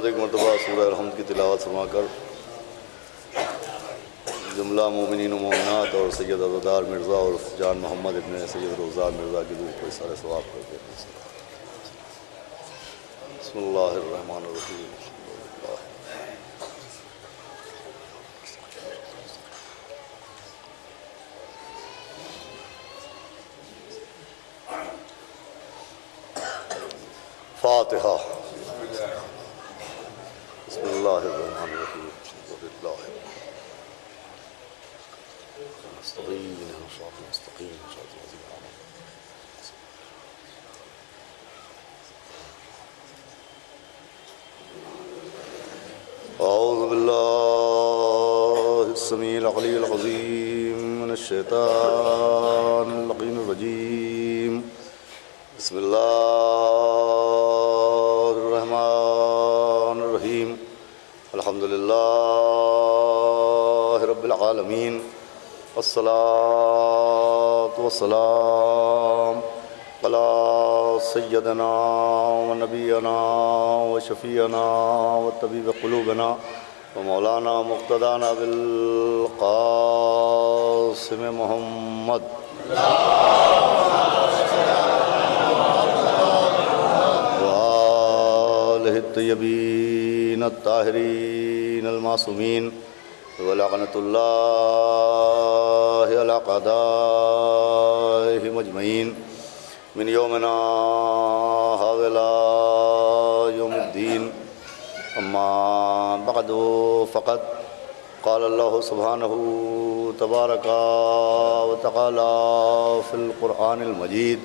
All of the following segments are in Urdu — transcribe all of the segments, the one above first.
بعد ایک مرتبہ سورہ الحمد کی تلاوت فرما کر جملہ مومنین و مومنات اور سید عزادار مرزا اور جان محمد ابن سید روزار مرزا کی روح کو اس سارے ثواب کرتے ہیں۔ بسم اللہ الرحمن الرحیم۔ فاتحہ۔ بسم اللہ الرحمن الرحیم۔ اعوذ باللہ السمیع العلی العظیم من الشیطان اللعین الرجیم۔ بسم اللہ الرحمن الرحیم۔ الحمدللہ رب العالمین، والصلاة والسلام علی سیدنا و نبینا و شفیعنا و طبیب قلوبنا و مولانا مقتدانا بالقاسم محمد وآلہ الطیبین الطاہرین المعصومین ولعنۃ اللہ علی اعدائہم اجمعین من یومنا ھذا الی یوم الدین۔ اما بعد فقد قال اللہ سبحانہ تبارک و تعالی فی القرآن المجید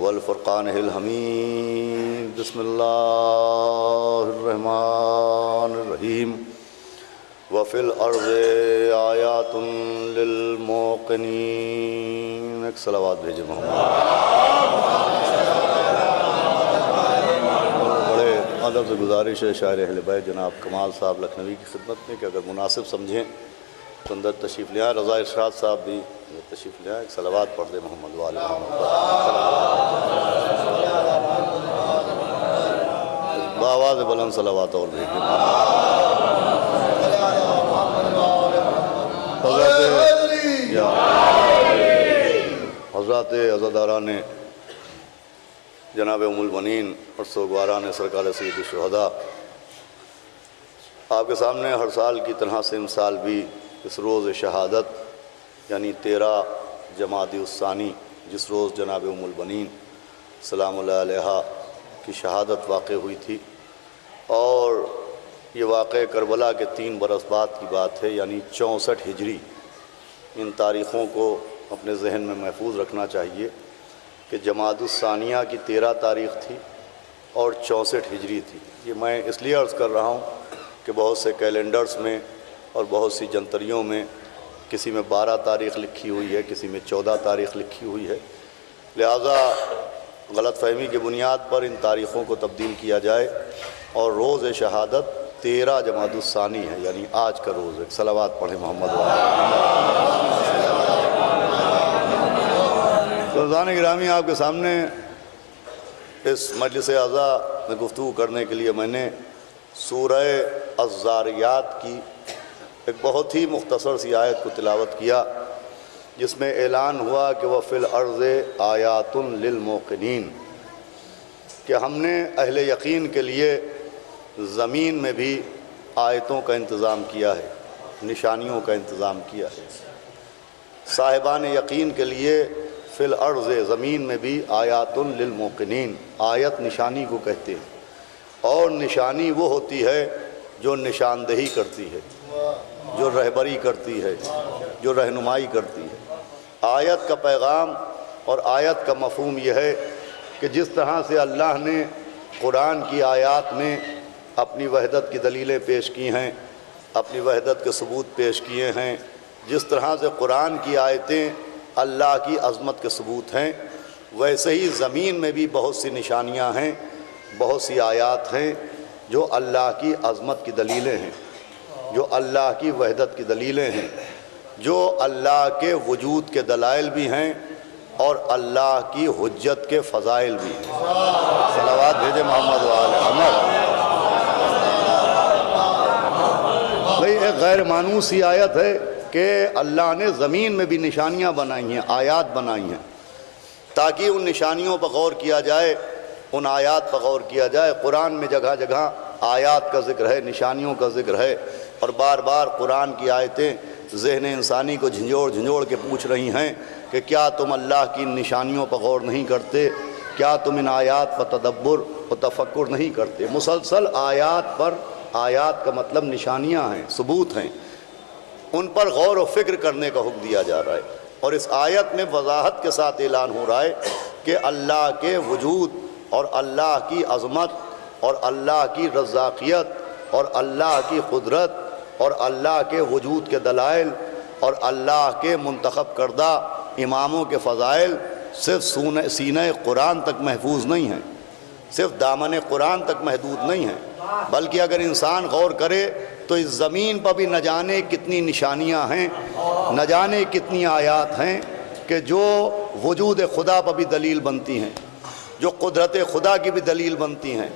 والفرقان الحمید۔ بسم اللہ الرحمن الرحیم۔ وفی الارض آیات للموقنین۔ ایک صلوات بھیجے محمد۔ بڑے ادب سے گزارش ہے شاعر اہل بیت جناب کمال صاحب لکھنوی کی خدمت میں کہ اگر مناسب سمجھیں تو اندر تشریف لے آئیں۔ رضا ارشاد صاحب بھی تشریف لے آئیں۔ ایک صلوات پڑھ دے محمد وآل محمد۔ بآواز بلند صلوات اور بھیجے حضرات عزاداران جناب ام البنین اور سوگواران سرکار سید الشہداء، آپ کے سامنے ہر سال کی طرح سے ان سال بھی اس روز شہادت یعنی 13 جمادی الثانی، جس روز جناب ام البنین سلام اللہ علیہا کی شہادت واقع ہوئی تھی، اور یہ واقعہ کربلا کے 3 برس بعد کی بات ہے، یعنی 64 ہجری۔ ان تاریخوں کو اپنے ذہن میں محفوظ رکھنا چاہیے کہ جمادی الثانیہ کی 13 تاریخ تھی اور 64 ہجری تھی۔ یہ میں اس لیے عرض کر رہا ہوں کہ بہت سے کیلنڈرز میں اور بہت سی جنتریوں میں کسی میں 12 تاریخ لکھی ہوئی ہے، کسی میں 14 تاریخ لکھی ہوئی ہے، لہٰذا غلط فہمی کی بنیاد پر ان تاریخوں کو تبدیل کیا جائے اور روز شہادت 13 جمادی الثانی ہے، یعنی آج کا روز ہے۔ صلوات پڑھیں محمد وآلہ۔ سلطان گرامی، آپ کے سامنے اس مجلس اعزا میں گفتگو کرنے کے لیے میں نے سورہ الذاریات کی ایک بہت ہی مختصر سی آیت کو تلاوت کیا، جس میں اعلان ہوا کہ وَفِي الْأَرْضِ آیَاتٌ لِلْمُوقِنِينَ، کہ ہم نے اہل یقین کے لیے زمین میں بھی آیتوں کا انتظام کیا ہے، نشانیوں کا انتظام کیا ہے۔ صاحبان یقین کے لیے فی الارض، زمین میں بھی آیات للموقنین، آیت نشانی کو کہتے ہیں، اور نشانی وہ ہوتی ہے جو نشاندہی کرتی ہے، جو رہبری کرتی ہے، جو رہنمائی کرتی ہے۔ آیت کا پیغام اور آیت کا مفہوم یہ ہے کہ جس طرح سے اللہ نے قرآن کی آیات میں اپنی وحدت کی دلیلیں پیش کی ہیں، اپنی وحدت کے ثبوت پیش کیے ہیں، جس طرح سے قرآن کی آیتیں اللہ کی عظمت کے ثبوت ہیں، ویسے ہی زمین میں بھی بہت سی نشانیاں ہیں، بہت سی آیات ہیں جو اللہ کی عظمت کی دلیلیں ہیں، جو اللہ کی وحدت کی دلیلیں ہیں، جو اللہ کے وجود کے دلائل بھی ہیں اور اللہ کی حجت کے فضائل بھی ہیں۔ صلوات بھیجے محمد وآل محمد۔ غیر مانوسی آیت ہے کہ اللہ نے زمین میں بھی نشانیاں بنائی ہیں، آیات بنائی ہیں، تاکہ ان نشانیوں پر غور کیا جائے، ان آیات پر غور کیا جائے۔ قرآن میں جگہ جگہ آیات کا ذکر ہے، نشانیوں کا ذکر ہے، اور بار بار قرآن کی آیتیں ذہن انسانی کو جھنجھوڑ کے پوچھ رہی ہیں کہ کیا تم اللہ کی نشانیوں پر غور نہیں کرتے؟ کیا تم ان آیات پر تدبر و تفکر نہیں کرتے؟ مسلسل آیات پر، آیات کا مطلب نشانیاں ہیں، ثبوت ہیں، ان پر غور و فکر کرنے کا حکم دیا جا رہا ہے۔ اور اس آیت میں وضاحت کے ساتھ اعلان ہو رہا ہے کہ اللہ کے وجود اور اللہ کی عظمت اور اللہ کی رزاقیت اور اللہ کی قدرت اور اللہ کے وجود کے دلائل اور اللہ کے منتخب کردہ اماموں کے فضائل صرف سینہ قرآن تک محفوظ نہیں ہیں، صرف دامن قرآن تک محدود نہیں ہیں، بلکہ اگر انسان غور کرے تو اس زمین پر بھی نہ جانے کتنی نشانیاں ہیں، نہ جانے کتنی آیات ہیں کہ جو وجود خدا پر بھی دلیل بنتی ہیں، جو قدرت خدا کی بھی دلیل بنتی ہیں،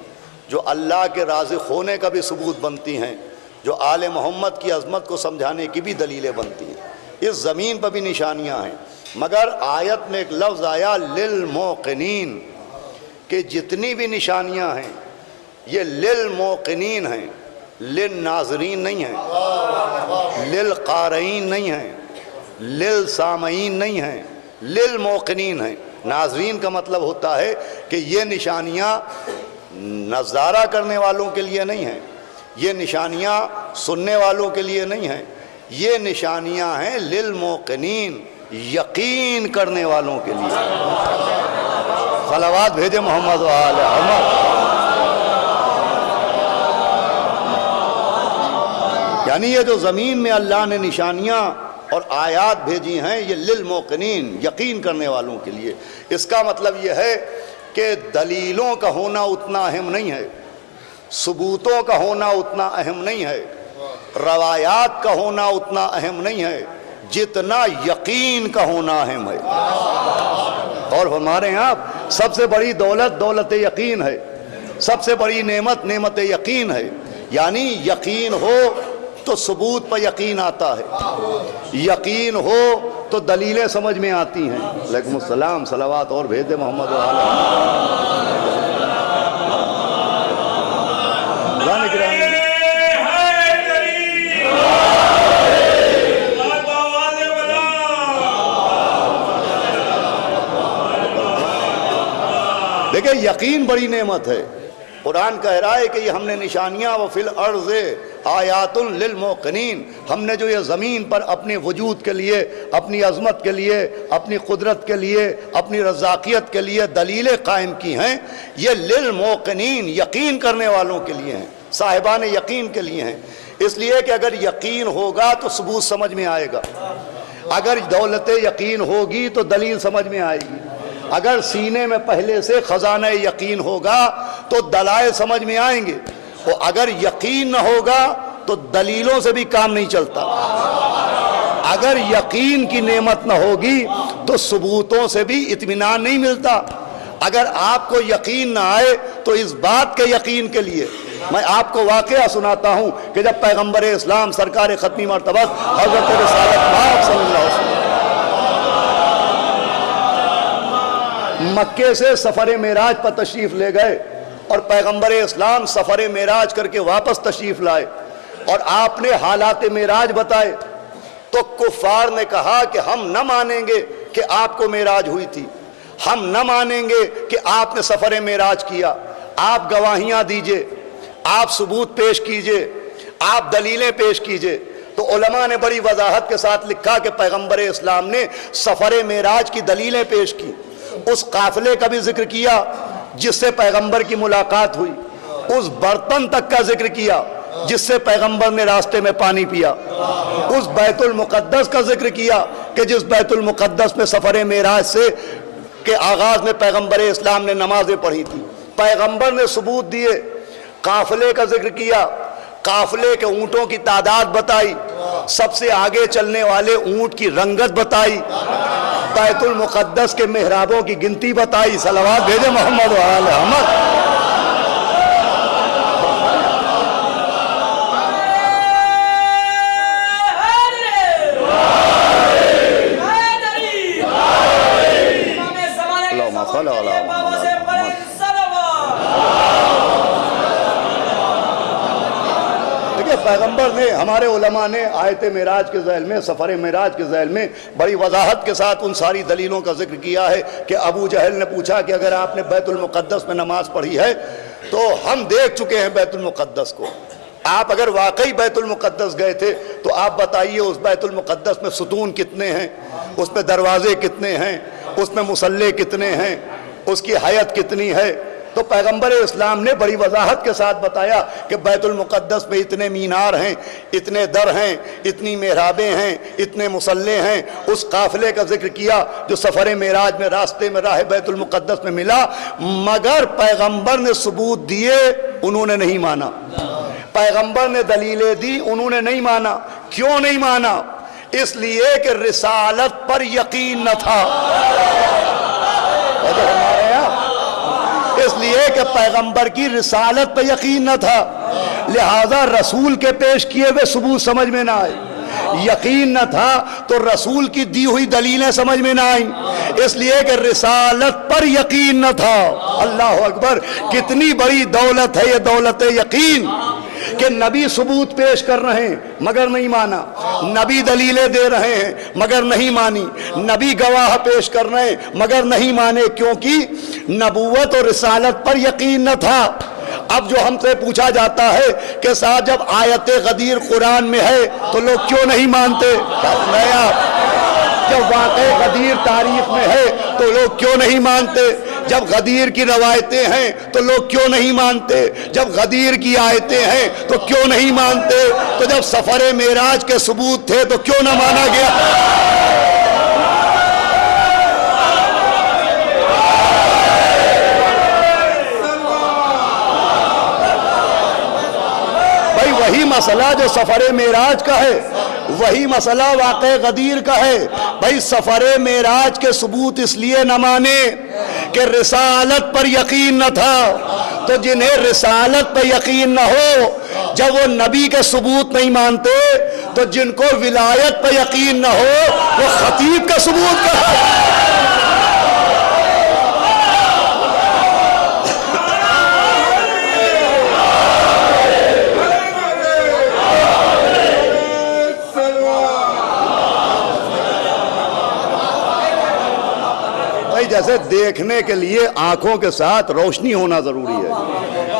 جو اللہ کے رازق ہونے کا بھی ثبوت بنتی ہیں، جو آل محمد کی عظمت کو سمجھانے کی بھی دلیلیں بنتی ہیں۔ اس زمین پر بھی نشانیاں ہیں، مگر آیت میں ایک لفظ آیا للموقنین، کہ جتنی بھی نشانیاں ہیں یہ للموقنین ہیں، للناظرین نہیں ہیں، للقارئین نہیں ہیں، للسامعین نہیں ہیں، للموقنین ہیں۔ ناظرین کا مطلب ہوتا ہے کہ یہ نشانیاں نظارہ کرنے والوں کے لیے نہیں ہیں، یہ نشانیاں سننے والوں کے لیے نہیں ہیں، یہ نشانیاں ہیں للموقنین، یقین کرنے والوں کے لیے۔ صلوات بھیجے محمد و آل محمد۔ یعنی یہ جو زمین میں اللہ نے نشانیاں اور آیات بھیجی ہیں یہ للموقنین، یقین کرنے والوں کے لیے۔ اس کا مطلب یہ ہے کہ دلیلوں کا ہونا اتنا اہم نہیں ہے، ثبوتوں کا ہونا اتنا اہم نہیں ہے، روایات کا ہونا اتنا اہم نہیں ہے، جتنا یقین کا ہونا اہم ہے۔ اور ہمارے ہاں سب سے بڑی دولت دولت یقین ہے، سب سے بڑی نعمت نعمت یقین ہے۔ یعنی یقین ہو تو ثبوت پر یقین آتا ہے، یقین ہو تو دلیلیں سمجھ میں آتی ہیں۔ علیکم السلام، صلوات اور بھیج دے محمد و آل دیکھیں یقین بڑی نعمت ہے۔ قرآن کہہ رہا ہے کہ یہ ہم نے نشانیاں وفی الارض آیات للموقنین، ہم نے جو یہ زمین پر اپنے وجود کے لیے، اپنی عظمت کے لیے، اپنی قدرت کے لیے، اپنی رزاقیت کے لیے دلیلیں قائم کی ہیں، یہ للموقنین، یقین کرنے والوں کے لیے ہیں، صاحبان یقین کے لیے ہیں۔ اس لیے کہ اگر یقین ہوگا تو ثبوت سمجھ میں آئے گا، اگر دولت یقین ہوگی تو دلیل سمجھ میں آئے گی، اگر سینے میں پہلے سے خزانہ یقین ہوگا تو دلائل سمجھ میں آئیں گے، اور اگر یقین نہ ہوگا تو دلیلوں سے بھی کام نہیں چلتا۔ اگر یقین کی نعمت نہ ہوگی تو ثبوتوں سے بھی اطمینان نہیں ملتا۔ اگر آپ کو یقین نہ آئے تو اس بات کے یقین کے لیے میں آپ کو واقعہ سناتا ہوں کہ جب پیغمبر اسلام سرکار ختمی مرتبہ حضرت رسالت پاک صلی اللہ علیہ وسلم مکے سے سفر معراج پر تشریف لے گئے اور پیغمبر اسلام سفر معراج کر کے واپس تشریف لائے اور آپ نے حالات معراج بتائے، تو کفار نے کہا کہ ہم نہ مانیں گے کہ آپ کو معراج ہوئی تھی، ہم نہ مانیں گے کہ آپ نے سفر معراج کیا، آپ گواہیاں دیجئے، آپ ثبوت پیش کیجئے، آپ دلیلیں پیش کیجئے۔ تو علماء نے بڑی وضاحت کے ساتھ لکھا کہ پیغمبر اسلام نے سفر معراج کی دلیلیں پیش کی، اس قافلے کا بھی ذکر کیا جس سے پیغمبر کی ملاقات ہوئی، اس برتن تک کا ذکر کیا جس سے پیغمبر نے راستے میں پانی پیا، اس بیت المقدس کا ذکر کیا کہ جس بیت المقدس میں سفر معراج سے کے آغاز میں پیغمبر اسلام نے نمازیں پڑھی تھی۔ پیغمبر نے ثبوت دیے، قافلے کا ذکر کیا، قافلے کے اونٹوں کی تعداد بتائی، سب سے آگے چلنے والے اونٹ کی رنگت بتائی، بیت المقدس کے محرابوں کی گنتی بتائی۔ صلوات بھیجے محمد و آل محمد۔ دیکھیں پیغمبر نے، ہمارے علماء نے آیت معراج کے ذیل میں، سفر معراج کے ذیل میں بڑی وضاحت کے ساتھ ان ساری دلیلوں کا ذکر کیا ہے کہ ابو جہل نے پوچھا کہ اگر آپ نے بیت المقدس میں نماز پڑھی ہے تو ہم دیکھ چکے ہیں بیت المقدس کو، آپ اگر واقعی بیت المقدس گئے تھے تو آپ بتائیے اس بیت المقدس میں ستون کتنے ہیں، اس میں دروازے کتنے ہیں، اس میں مصلی کتنے ہیں، اس کی حیت کتنی ہے؟ تو پیغمبر اسلام نے بڑی وضاحت کے ساتھ بتایا کہ بیت المقدس میں اتنے مینار ہیں، اتنے در ہیں، اتنی محرابیں ہیں، اتنے مصلی ہیں۔ اس قافلے کا ذکر کیا جو سفر معراج میں راستے میں راہ بیت المقدس میں ملا، مگر پیغمبر نے ثبوت دیے، انہوں نے نہیں مانا۔ پیغمبر نے دلیلیں دی، انہوں نے نہیں مانا۔ کیوں نہیں مانا؟ اس لیے کہ رسالت پر یقین نہ تھا۔ اس لیے کہ پیغمبر کی رسالت پہ یقین نہ تھا، لہذا رسول کے پیش کیے ہوئے ثبوت سمجھ میں نہ آئے۔ یقین نہ تھا تو رسول کی دی ہوئی دلیلیں سمجھ میں نہ آئیں، اس لیے کہ رسالت پر یقین نہ تھا۔ اللہ اکبر! کتنی بڑی دولت ہے یہ دولت یقین کہ نبی ثبوت پیش کر رہے ہیں مگر نہیں مانا، نبی دلیلیں دے رہے ہیں مگر نہیں مانی، نبی گواہ پیش کر رہے ہیں مگر نہیں مانے، کیونکہ نبوت اور رسالت پر یقین نہ تھا۔ اب جو ہم سے پوچھا جاتا ہے کہ صاحب جب آیت غدیر قرآن میں ہے تو لوگ کیوں نہیں مانتے؟ جب واقع غدیر تاریخ میں ہے تو لوگ کیوں نہیں مانتے؟ جب غدیر کی روایتیں ہیں تو لوگ کیوں نہیں مانتے؟ جب غدیر کی آیتیں ہیں تو کیوں نہیں مانتے؟ تو جب سفر معراج کے ثبوت تھے تو کیوں نہ مانا گیا؟ بھائی وہی مسئلہ جو سفر معراج کا ہے، وہی مسئلہ واقع غدیر کا ہے۔ بھائی سفر معراج کے ثبوت اس لیے نہ مانے کہ رسالت پر یقین نہ تھا، تو جنہیں رسالت پر یقین نہ ہو، جب وہ نبی کے ثبوت نہیں مانتے تو جن کو ولایت پر یقین نہ ہو وہ خطیب کا ثبوت کا جیسے دیکھنے کے لیے آنکھوں کے ساتھ روشنی ہونا ضروری ہے،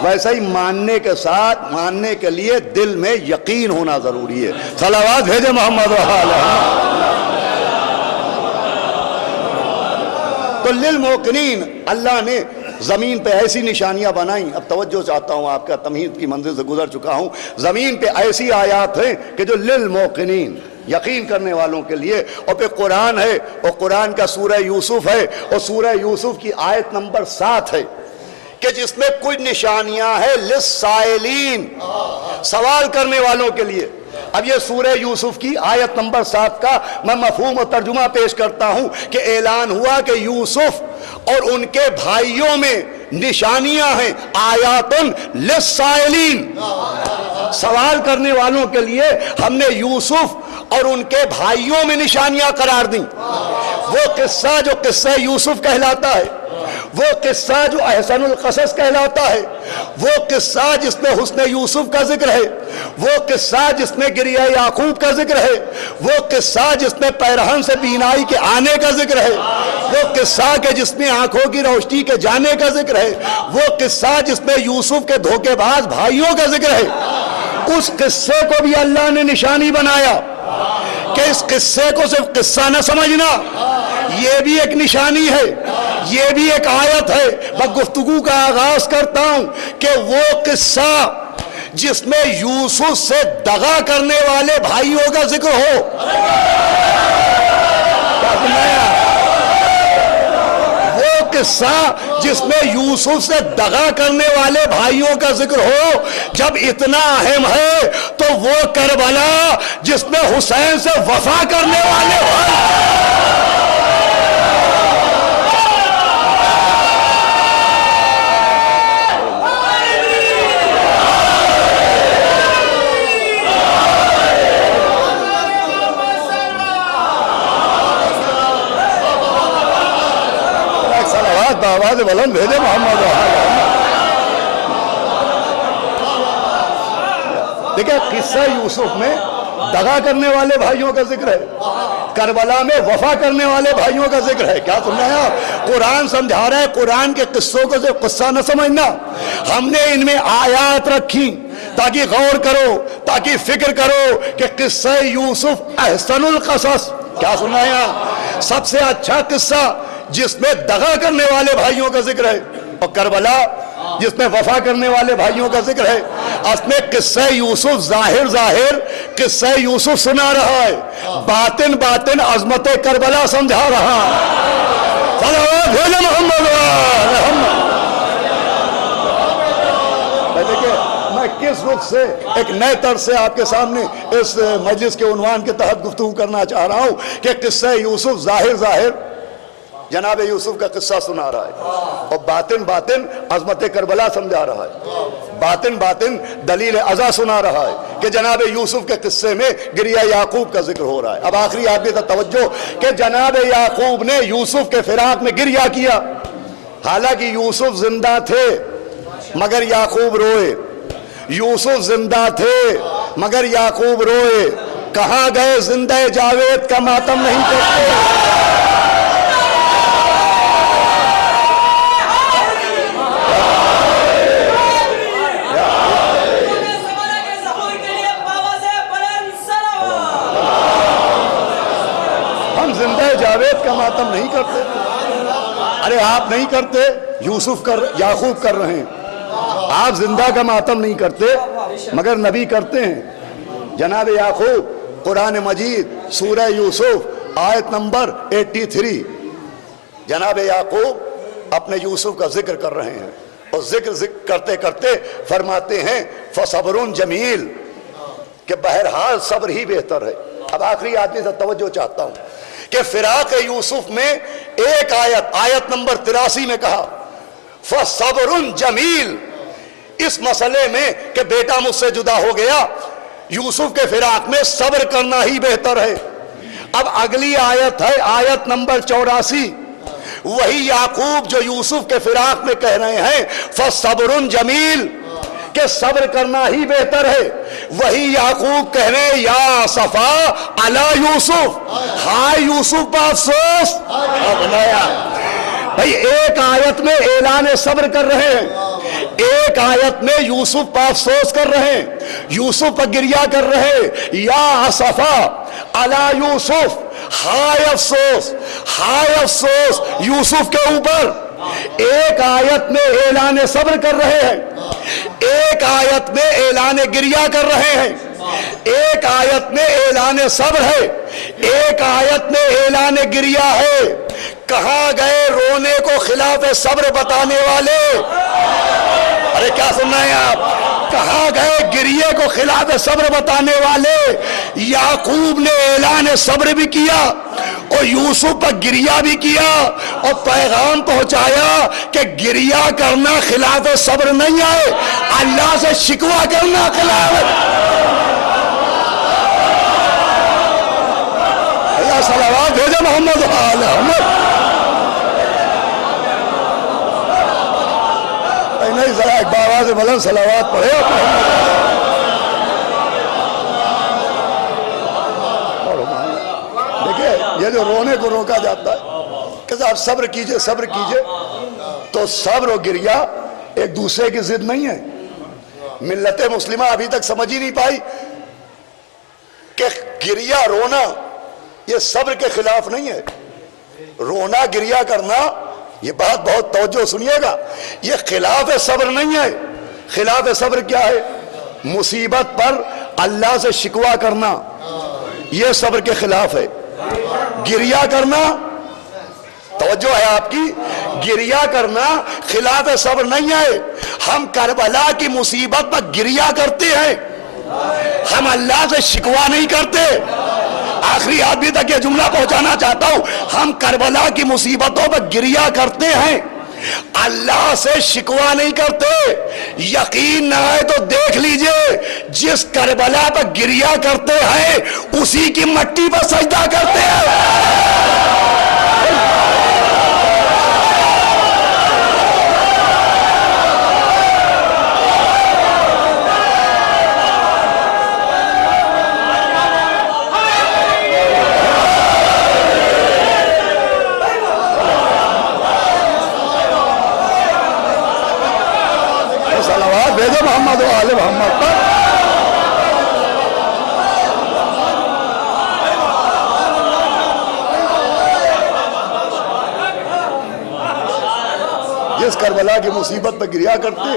ویسا ہی ماننے کے ساتھ، ماننے کے لیے دل میں یقین ہونا ضروری ہے۔ صلوات بھیجے محمد تو للموقنین، اللہ نے زمین پہ ایسی نشانیاں بنائیں۔ اب توجہ چاہتا ہوں، آپ کا تمہید کی منزل سے گزر چکا ہوں۔ زمین پہ ایسی آیات ہیں کہ جو للموقنین، یقین کرنے والوں کے لیے، اور پھر قرآن ہے، اور قرآن کا سورہ یوسف ہے، اور سورہ یوسف کی آیت نمبر 7 ہے کہ جس میں کچھ نشانیاں ہیں للسائلین، سوال کرنے والوں کے لیے۔ اب یہ سورہ یوسف کی آیت نمبر 7 کا میں مفہوم و ترجمہ پیش کرتا ہوں کہ اعلان ہوا کہ یوسف اور ان کے بھائیوں میں نشانیاں ہیں، آیاتن للسائلین، سوال کرنے والوں کے لیے ہم نے یوسف اور ان کے بھائیوں میں نشانیاں قرار دیں۔ وہ قصہ جو قصہ یوسف کہلاتا ہے، وہ قصہ جو احسن القصص کہلاتا ہے، وہ قصہ جس میں حسن یوسف کا ذکر ہے، وہ قصہ جس میں گریہ یعقوب کا ذکر ہے، وہ قصہ جس میں پیرہن سے بینائی کے آنے کا ذکر ہے، وہ قصہ کہ جس میں آنکھوں کی روشنی کے جانے کا ذکر ہے، وہ قصہ جس میں یوسف کے دھوکے باز بھائیوں کا ذکر ہے، اس قصے کو بھی اللہ نے نشانی بنایا کہ اس قصے کو صرف قصہ نہ سمجھنا، یہ بھی ایک نشانی ہے، یہ بھی ایک آیت ہے۔ میں گفتگو کا آغاز کرتا ہوں کہ وہ قصہ جس میں یوسف سے دغا کرنے والے بھائیوں کا ذکر ہو، وہ قصہ جس میں یوسف سے دغا کرنے والے بھائیوں کا ذکر ہو، جب اتنا اہم ہے تو وہ کربلا جس میں حسین سے وفا کرنے والے آواز بلند بھیجے محمد۔ دیکھیں قصہ یوسف میں دغا کرنے والے بھائیوں کا ذکر ہے، کربلا میں وفا کرنے والے بھائیوں کا ذکر ہے. کیا سن رہے ہیں آپ؟ قرآن سمجھا رہا ہے قرآن کے قصوں کو صرف قصہ نہ سمجھنا، ہم نے ان میں آیات رکھی تاکہ غور کرو، تاکہ فکر کرو کہ قصہ یوسف احسن القصص. کیا سن رہے ہیں آپ؟ سب سے اچھا قصہ جس میں دغا کرنے والے بھائیوں کا ذکر ہے، اور کربلا جس میں وفا کرنے والے بھائیوں کا ذکر ہے. اس میں قصہ یوسف ظاہر قصہ یوسف سنا رہا ہے، باطن عظمت کربلا سمجھا رہا ہے. صلوات بھیجو محمد دیکھیں میں کس رخ سے ایک نئے طرز سے آپ کے سامنے اس مجلس کے عنوان کے تحت گفتگو کرنا چاہ رہا ہوں کہ قصہ یوسف ظاہر جناب یوسف کا قصہ سنا رہا ہے، اور باطن عظمت کربلا سمجھا رہا ہے، باطن دلیل ازا سنا رہا ہے کہ جناب یوسف کے قصے میں گریہ یعقوب کا ذکر ہو رہا ہے. اب آخری آدمی کا توجہ کہ جناب یعقوب نے یوسف کے فراق میں گریہ کیا، حالانکہ یوسف زندہ تھے مگر یعقوب روئے. یوسف زندہ تھے مگر یعقوب روئے. کہاں گئے زندہ جاوید کا ماتم نہیں کرتے؟ جاوید کا ماتم نہیں کرتے. ارے آپ نہیں کرتے، یعقوب کر رہے ہیں. آپ زندہ کا ماتم نہیں کرتے مگر نبی کرتے ہیں. جناب یعقوب قرآن مجید سورہ یوسف آیت نمبر 83 جناب یعقوب اپنے یوسف کا ذکر کر رہے ہیں، اور ذکر کرتے کرتے فرماتے ہیں فصبر جمیل، کہ بہرحال صبر ہی بہتر ہے. اب آخری آدمی سے توجہ چاہتا ہوں کہ فراق یوسف میں ایک آیت نمبر 83 میں کہا فَصَبْرٌ جمیل. اس مسئلے میں کہ بیٹا مجھ سے جدا ہو گیا، یوسف کے فراق میں صبر کرنا ہی بہتر ہے. اب اگلی آیت ہے آیت نمبر 84، وہی یعقوب جو یوسف کے فراق میں کہہ رہے ہیں فَصَبْرٌ جمیل کہ صبر کرنا ہی بہتر ہے، وہی یعقوب کہہ رہے ہیں یا صفا علی یوسف، ہائے یوسف پر افسوس. بھائی ایک آیت میں اعلان صبر کر رہے ہیں، ایک آیت میں یوسف پر افسوس کر رہے ہیں، یوسف پر گریہ کر رہے ہیں یا صفا علی یوسف، ہائے افسوس یوسف کے اوپر. ایک آیت میں اعلان صبر کر رہے ہیں، ایک آیت میں اعلان گریہ کر رہے ہیں. ایک آیت میں اعلان صبر ہے، ایک آیت میں اعلان گریہ ہے. کہاں گئے رونے کو خلاف صبر بتانے والے؟ ارے کیا سن رہے ہیں آپ؟ کہاں گئے گریہ کو خلاف صبر بتانے والے؟ یعقوب نے اعلان صبر بھی کیا اور یوسف پر گریہ بھی کیا، اور پیغام پہنچایا کہ گریہ کرنا خلاف صبر نہیں ہے، اللہ سے شکوہ کرنا خلاف. اللہ صلوات بھیجو محمد آل محمد. نہیں ذرا ایک باواز بلند صلوات پڑھے. دیکھیں یہ جو رونے کو روکا جاتا ہے کہ آپ صبر کیجئے، تو صبر و گریہ ایک دوسرے کی ضد نہیں ہے. ملت مسلمہ ابھی تک سمجھ ہی نہیں پائی کہ گریہ رونا یہ صبر کے خلاف نہیں ہے. رونا گریہ کرنا، یہ بات بہت توجہ سنیے گا، یہ خلاف صبر نہیں ہے. خلاف صبر کیا ہے؟ مصیبت پر اللہ سے شکوہ کرنا، یہ صبر کے خلاف ہے. گریہ کرنا، توجہ ہے آپ کی، گریہ کرنا خلاف صبر نہیں ہے. ہم کربلا کی مصیبت پر گریہ کرتے ہیں، ہم اللہ سے شکوہ نہیں کرتے. آخری آدمی تک یہ جملہ پہنچانا چاہتا ہوں، ہم کربلا کی مصیبتوں پر گریہ کرتے ہیں، اللہ سے شکوہ نہیں کرتے. یقین نہ آئے تو دیکھ لیجئے، جس کربلا پر گریہ کرتے ہیں اسی کی مٹی پر سجدہ کرتے ہیں. کربلا کی مصیبت پہ گریا کرتے،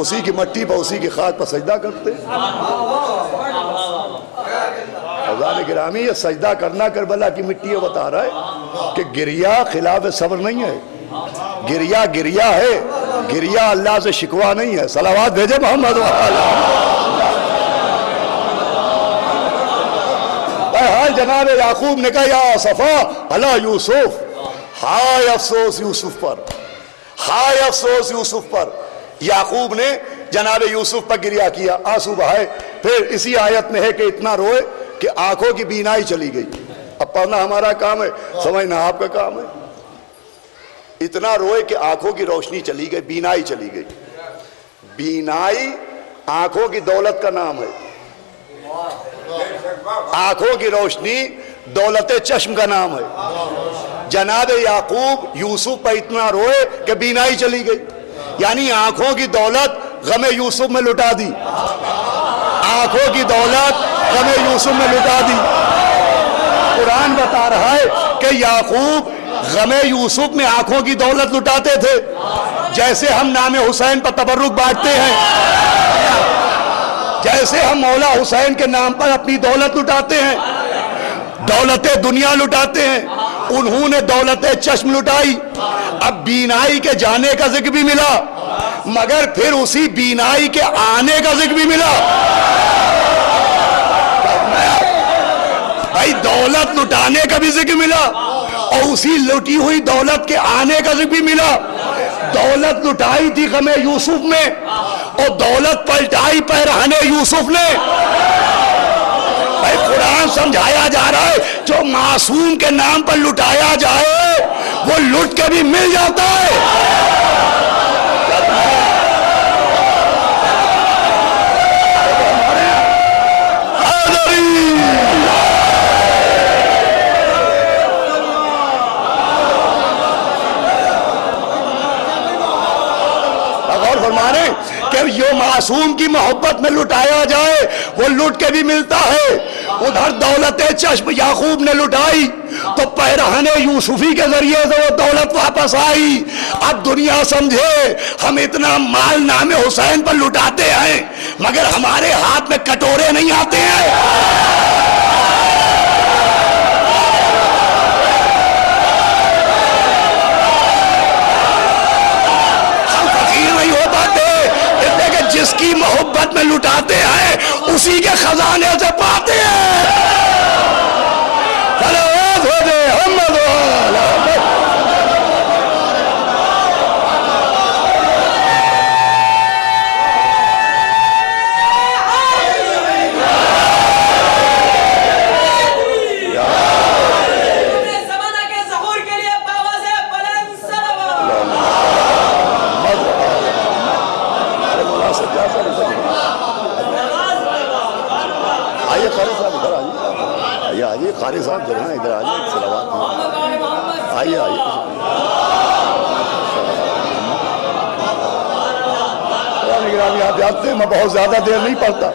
اسی کی مٹی پہ اسی کی خاک پہ سجدہ کرتے۔ عزیزان گرامی، یہ سجدہ کرنا کربلا کی مٹی ہے بتا رہا ہے کہ گریا خلاف صبر نہیں ہے، گریا گریا ہے، گریا اللہ سے شکوا نہیں ہے۔ صلوات بھیجے محمد بہرحال جناب یعقوب نے کہا یا صفا علی یوسف، ہائے افسوس یوسف پر، ہائے افسوس یوسف پر۔ یعقوب نے جناب یوسف پر گریا کیا، آنسو بہائے۔ پھر اسی آیت میں ہے کہ اتنا روئے کہ آنکھوں کی بینائی چلی گئی۔ اب پڑھنا ہمارا کام ہے، سمجھنا آپ کا کام ہے۔ اتنا روئے کہ آنکھوں کی روشنی چلی گئی، بینائی چلی گئی۔ بینائی آنکھوں کی دولت کا نام ہے، آنکھوں کی روشنی دولت چشم کا نام ہے۔ جناب یعقوب یوسف پر اتنا روئے کہ بینائی چلی گئی، یعنی آنکھوں کی دولت غم یوسف میں لٹا دی، آنکھوں کی دولت غم یوسف میں لٹا دی۔ قرآن بتا رہا ہے کہ یعقوب غم یوسف میں آنکھوں کی دولت لٹاتے تھے، جیسے ہم نام حسین پر تبرک بانٹتے ہیں، جیسے ہم مولا حسین کے نام پر اپنی دولت لٹاتے ہیں، دولت دنیا لٹاتے ہیں، انہوں نے دولت چشم لٹائی۔ اب بینائی کے جانے کا ذکر بھی ملا، مگر پھر اسی بینائی کے آنے کا ذکر بھی ملا۔ بھائی دولت لٹانے کا بھی ذکر ملا اور اسی لٹی ہوئی دولت کے آنے کا ذکر بھی ملا۔ دولت لٹائی تھی غم یوسف میں اور دولت پلٹائی پیرہن یوسف نے۔ بھائی قرآن سمجھایا جا رہا ہے جو معصوم کے نام پر لٹایا جائے وہ لٹ کے بھی مل جاتا ہے۔ فرمانے کہ یہ معصوم کی محبت میں لٹایا جائے وہ لٹ کے بھی ملتا ہے۔ ادھر دولت چشم یعقوب نے لٹائی تو پیرہن یوسفی کے ذریعے سے وہ دولت واپس آئی۔ اب دنیا سمجھے ہم اتنا مال نام حسین پر لٹاتے ہیں مگر ہمارے ہاتھ میں کٹورے نہیں آتے ہیں۔ جس کی محبت میں لٹاتے ہیں اسی کے خزانے سے پاتے ہیں۔ صلوات ہو دے محمد قاری صاحب جو ہے ادھر آئیے، صلوات آئیے آئیے۔ آپ جانتے ہیں میں بہت زیادہ دیر نہیں پڑھتا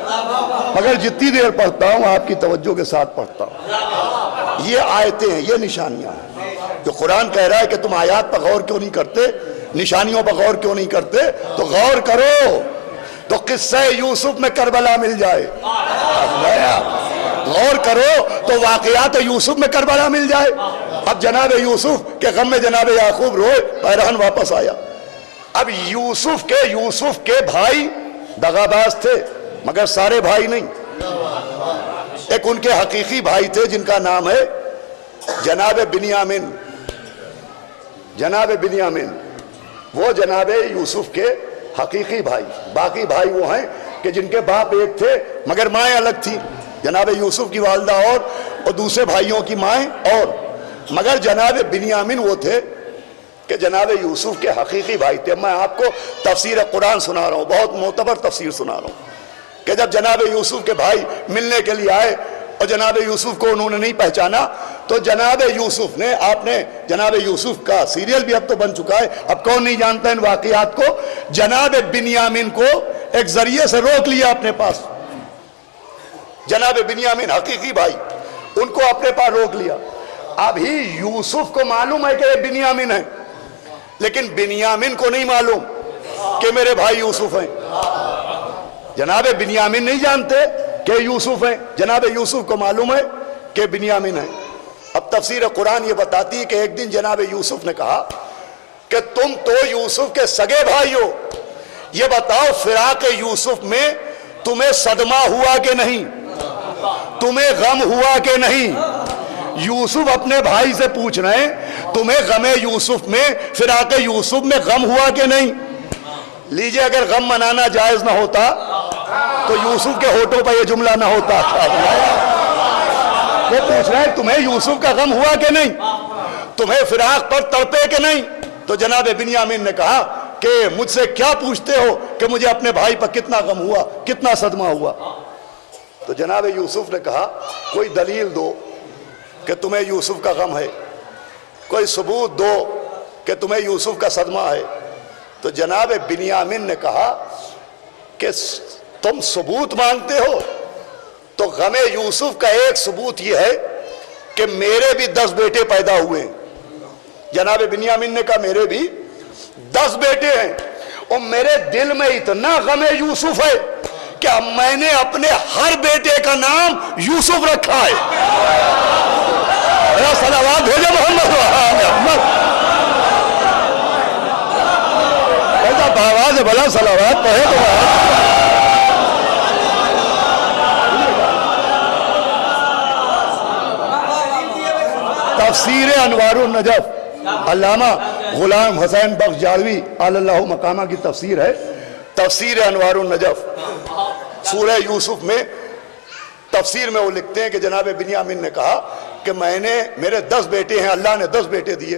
مگر جتنی دیر پڑھتا ہوں آپ کی توجہ کے ساتھ پڑھتا ہوں۔ یہ آیتیں ہیں، یہ نشانیاں ہیں جو قرآن کہہ رہا ہے کہ تم آیات پر غور کیوں نہیں کرتے، نشانیوں پر غور کیوں نہیں کرتے، تو غور کرو تو قصہ یوسف میں کربلا مل جائے، غور کرو تو واقعات یوسف میں کربلا مل جائے۔ اب جناب یوسف کے غم میں جناب یعقوب روئے، پیرہن واپس آیا۔ اب یوسف کے بھائی دغاباز تھے مگر سارے بھائی نہیں، ایک ان کے حقیقی بھائی تھے جن کا نام ہے جناب بنیامین۔ جناب بنیامین وہ جناب یوسف کے حقیقی بھائی، باقی بھائی وہ ہیں کہ جن کے باپ ایک تھے مگر مائیں الگ تھی، جناب یوسف کی والدہ اور دوسرے بھائیوں کی مائیں اور، مگر جناب بنیامین وہ تھے کہ جناب یوسف کے حقیقی بھائی تھے۔ میں آپ کو تفسیر قرآن سنا رہا ہوں، بہت معتبر تفسیر سنا رہا ہوں کہ جب جناب یوسف کے بھائی ملنے کے لیے آئے اور جناب یوسف کو انہوں نے نہیں پہچانا تو جناب یوسف نے، آپ نے جناب یوسف کا سیریل بھی اب تو بن چکا ہے، اب کون نہیں جانتا ان واقعات کو، جناب بنیامین کو ایک ذریعے سے روک لیا اپنے پاس۔ جناب بنیامین حقیقی بھائی ان کو اپنے پاس روک لیا۔ ابھی یوسف کو معلوم ہے کہ یہ بنیامین ہے لیکن بنیامین کو نہیں معلوم کہ میرے بھائی یوسف ہیں. جناب بنیامین نہیں جانتے کہ یوسف ہیں, جناب یوسف کو معلوم ہے کہ بنیامین ہیں. اب تفسیر قرآن یہ بتاتی ہے کہ ایک دن جناب یوسف نے کہا کہ تم تو یوسف کے سگے بھائی ہو, یہ بتاؤ فراق یوسف میں تمہیں صدمہ ہوا کہ نہیں, تمہیں غم ہوا کہ نہیں. یوسف اپنے بھائی سے پوچھ رہے ہیں تمہیں غم یوسف میں, فراق یوسف میں غم ہوا کہ نہیں. لیجئے اگر غم منانا جائز نہ ہوتا تو یوسف کے ہونٹوں پر یہ جملہ نہ ہوتا. وہ پوچھ رہے ہیں تمہیں یوسف کا غم ہوا کہ نہیں, تمہیں فراق پر تڑپے کہ نہیں. تو جناب بنیامین نے کہا کہ مجھ سے کیا پوچھتے ہو کہ مجھے اپنے بھائی پر کتنا غم ہوا, کتنا صدمہ ہوا. تو جناب یوسف نے کہا کوئی دلیل دو کہ تمہیں یوسف کا غم ہے, کوئی ثبوت دو کہ تمہیں یوسف کا صدمہ ہے. تو جناب بنیامین نے کہا کہ تم ثبوت مانگتے ہو تو غم یوسف کا ایک ثبوت یہ ہے کہ میرے بھی 10 بیٹے پیدا ہوئے ہیں. جناب بنیامین نے کہا میرے بھی 10 بیٹے ہیں اور میرے دل میں اتنا غم یوسف ہے کہ اب میں نے اپنے ہر بیٹے کا نام یوسف رکھا ہے. صلوات بھیجو محمد. ایسا بآواز بھلا صلوات پڑھے تو تفسیر انوار النجف علامہ غلام حسین بخش جاروی علی اللہ مقامہ کی تفسیر ہے. تفسیر انوار النجف سورہ یوسف میں تفسیر میں وہ لکھتے ہیں کہ جناب بنیامین نے کہا کہ میرے 10 بیٹے ہیں, اللہ نے 10 بیٹے دیے,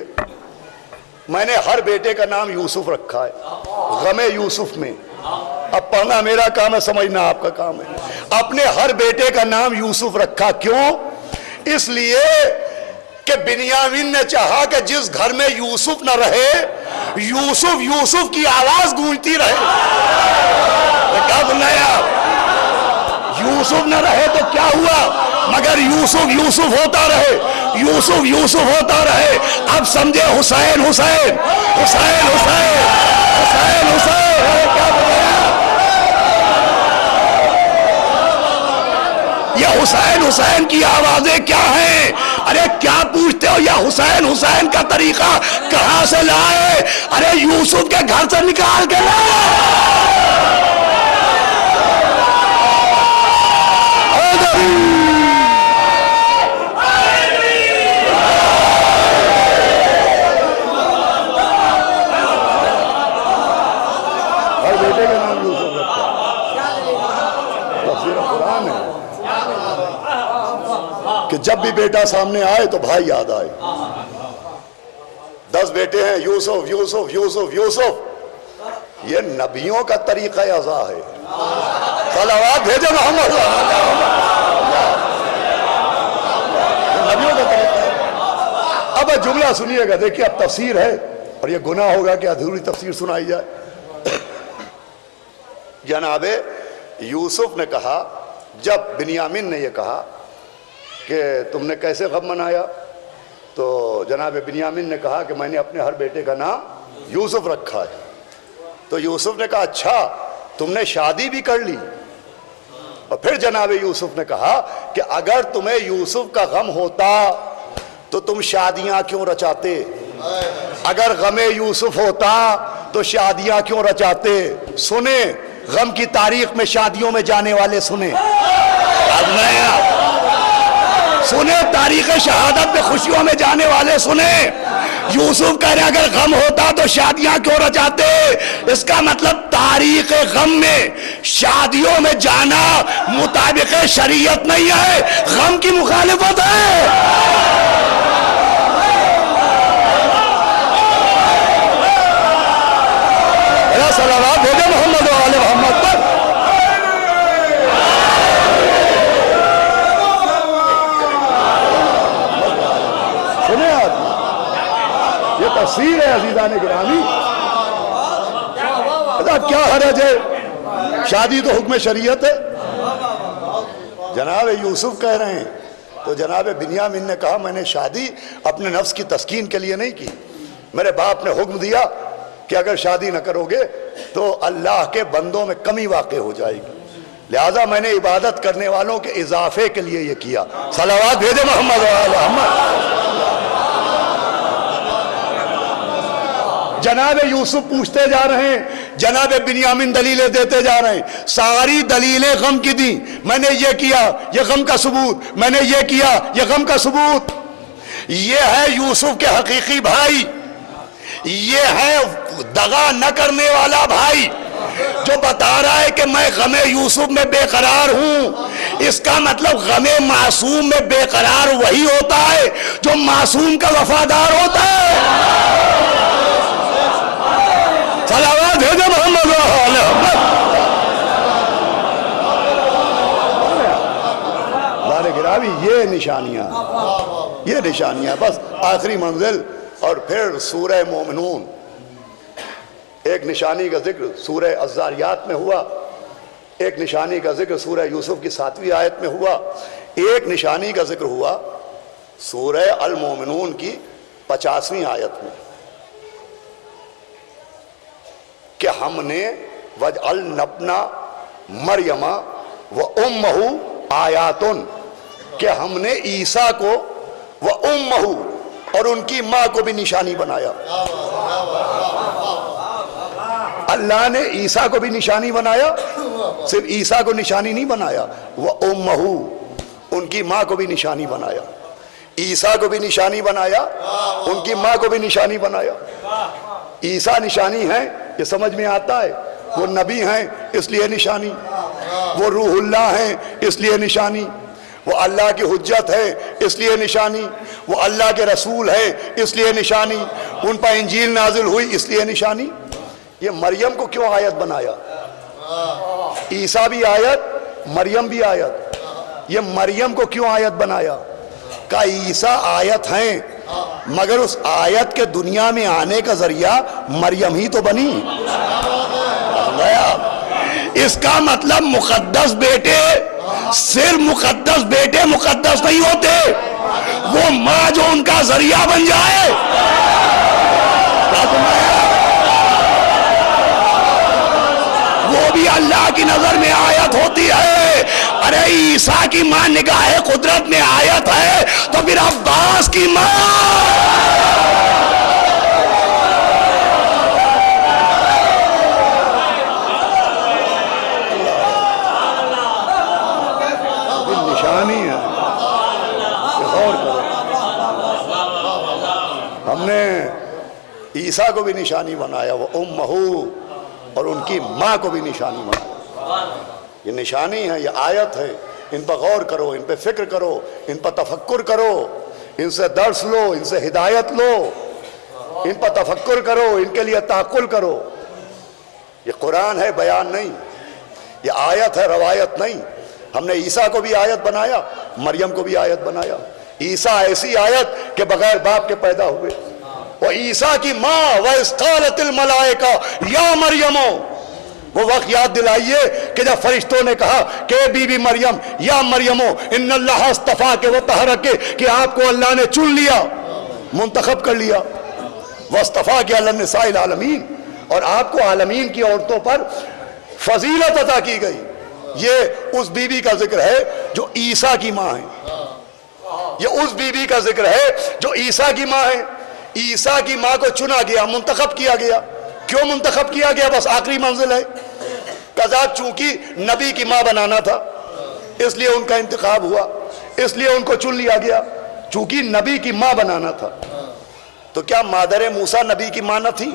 میں نے ہر بیٹے کا نام یوسف رکھا ہے غم یوسف میں. اب پڑھنا میرا کام ہے, سمجھنا آپ کا کام ہے. اپنے ہر بیٹے کا نام یوسف رکھا, کیوں؟ اس لیے کہ بنیامین نے چاہا کہ جس گھر میں یوسف نہ رہے یوسف یوسف کی آواز گونجتی رہے. کیا سننا ہے آپ؟ یوسف نہ رہے تو کیا ہوا مگر یوسف یوسف ہوتا رہے, یوسف یوسف ہوتا رہے. اب سمجھے حسین حسین حسین حسین حسین حسین. کیا یہ حسین حسین کی آوازیں کیا ہیں؟ ارے کیا پوچھتے ہو یہ حسین حسین کا طریقہ کہاں سے لائے؟ ارے یوسف کے گھر سے نکال کے لائے. ہر بیٹے کا نام یوسف رکھتا تفسیر قرآن ہے کہ جب بھی بیٹا سامنے آئے تو بھائی یاد آئے. 10 بیٹے ہیں یوسف یوسف یوسف یوسف. یہ نبیوں کا طریقہ ازا ہے. صلوات بھیجو محمد. نبیوں کا طریقہ ہے. اب جملہ سنیے گا, دیکھیے اب تفسیر ہے اور یہ گناہ ہوگا کہ ادھوری تفسیر سنائی جائے. جناب یوسف نے کہا, جب بنیامین نے یہ کہا کہ تم نے کیسے غم منایا, تو جناب بنیامین نے کہا کہ میں نے اپنے ہر بیٹے کا نام یوسف رکھا ہے. تو یوسف نے کہا اچھا تم نے شادی بھی کر لی. اور پھر جناب یوسف نے کہا کہ اگر تمہیں یوسف کا غم ہوتا تو تم شادیاں کیوں رچاتے, اگر غم یوسف ہوتا تو شادیاں کیوں رچاتے. سنیں غم کی تاریخ میں شادیوں میں جانے والے سنیں, سنیں تاریخ شہادت میں خوشیوں میں جانے والے سنیں. یوسف کہہ رہے اگر غم ہوتا تو شادیاں کیوں رچاتے. اس کا مطلب تاریخ غم میں شادیوں میں جانا مطابق شریعت نہیں ہے, غم کی مخالفت ہے. صلوات بھیجو محمد و آل محمد پر. سنیں آپ, یہ تفسیر ہے عزیزان گرامی. کیا حرج ہے, شادی تو حکم شریعت ہے. جناب یوسف کہہ رہے ہیں تو جناب بنیامین نے کہا میں نے شادی اپنے نفس کی تسکین کے لیے نہیں کی, میرے باپ نے حکم دیا کہ اگر شادی نہ کرو گے تو اللہ کے بندوں میں کمی واقع ہو جائے گی، لہذا میں نے عبادت کرنے والوں کے اضافے کے لیے یہ کیا۔ صلوات بھیجے محمد و آل محمد۔ جناب یوسف پوچھتے جا رہے ہیں، جناب بنیامین دلیلیں دیتے جا رہے ہیں، ساری دلیلیں غم کی دیں، میں نے یہ کیا یہ غم کا ثبوت، میں نے یہ کیا یہ غم کا ثبوت۔ یہ ہے یوسف کے حقیقی بھائی، یہ ہے دغا نہ کرنے والا بھائی جو بتا رہا ہے کہ میں غم یوسف میں بے قرار ہوں۔ اس کا مطلب غم معصوم میں بے قرار وہی ہوتا ہے جو معصوم کا وفادار ہوتا ہے۔ صلوات ہے جو محمد و آل محمد۔ بارے گرامی یہ نشانیاں بس آخری منزل۔ اور پھر سورہ مومنون، ایک نشانی کا ذکر سورہ الزاریات میں ہوا، ایک نشانی کا ذکر سورہ یوسف کی 7ویں آیت میں ہوا، ایک نشانی کا ذکر ہوا سورہ المومنون کی 50ویں آیت میں کہ ہم نے وَجْعَلْنَا ابْنَ مَرْیَمَ وَأُمَّهُ آیاتن، کہ ہم نے عیسیٰ کو وَأُمَّهُ اور ان کی ماں کو بھی نشانی بنایا۔ اللہ نے عیسیٰ کو بھی نشانی بنایا، صرف عیسیٰ کو نشانی نہیں بنایا، وَأُمَّهُ ان کی ماں کو بھی نشانی بنایا، عیسیٰ کو بھی نشانی بنایا، ان کی ماں کو بھی نشانی بنایا۔ عیسیٰ نشانی ہیں یہ سمجھ میں آتا ہے، وہ نبی ہیں اس لیے نشانی، وہ روح اللہ ہیں اس لیے نشانی، وہ اللہ کی حجت ہے اس لیے نشانی، وہ اللہ کے رسول ہے اس لیے نشانی، ان پر انجیل نازل ہوئی اس لیے نشانی۔ یہ مریم کو کیوں آیت بنایا؟ عیسیٰ بھی آیت، مریم بھی آیت۔ یہ مریم کو کیوں آیت بنایا؟ کہ عیسیٰ آیت ہیں مگر اس آیت کے دنیا میں آنے کا ذریعہ مریم ہی تو بنی۔ اس کا مطلب مقدس بیٹے صرف مقدس بیٹے مقدس نہیں ہوتے، وہ ماں جو ان کا ذریعہ بن جائے۔ وہ بھی اللہ کی نظر میں آیت ہوتی ہے۔ ارے عیسیٰ کی ماں نگاہ قدرت میں آیت ہے تو پھر عباس کی ماں نشانی ہے۔ غور کرو، ہم نے عیسیٰ کو بھی نشانی بنایا، وہ امہو اور ان کی ماں کو بھی نشانی بنایا۔ یہ نشانی ہے، یہ آیت ہے، ان پر غور کرو، ان پہ فکر کرو، ان پر تفکر کرو، ان سے درس لو، ان سے ہدایت لو، ان پر تفکر کرو، ان کے لیے تعقل کرو۔ یہ قرآن ہے، بیان نہیں، یہ آیت ہے، روایت نہیں۔ ہم نے عیسیٰ کو بھی آیت بنایا، مریم کو بھی آیت بنایا۔ عیسیٰ ایسی آیت کہ بغیر باپ کے پیدا ہوئے، وہ عیسیٰ کی ماں وَإِذْ قَالَتِ الْمَلَائِكَةُ يَا مَرْيَمُ، وہ وقت یاد دلائیے کہ جب فرشتوں نے کہا کہ بی بی مریم، یا مریم ان اللہ اصطفاک وطہرک، کہ آپ کو اللہ نے چن لیا، منتخب کر لیا، واصطفاک علی النساء العالمین، اور آپ کو عالمین کی عورتوں پر فضیلت عطا کی گئی۔ یہ اس بی بی کا ذکر ہے جو عیسیٰ کی ماں ہے، یہ اس بی بی کا ذکر ہے جو عیسیٰ کی ماں ہے۔ عیسیٰ کی ماں کو چنا گیا، منتخب کیا گیا۔ کیوں منتخب کیا گیا؟ بس آخری منزل ہے، قضا چونکہ نبی کی ماں بنانا تھا اس لیے ان کا انتخاب ہوا، اس لیے ان کو چن لیا گیا چونکہ نبی کی ماں بنانا تھا۔ تو کیا مادر موسیٰ نبی کی ماں نہ تھی؟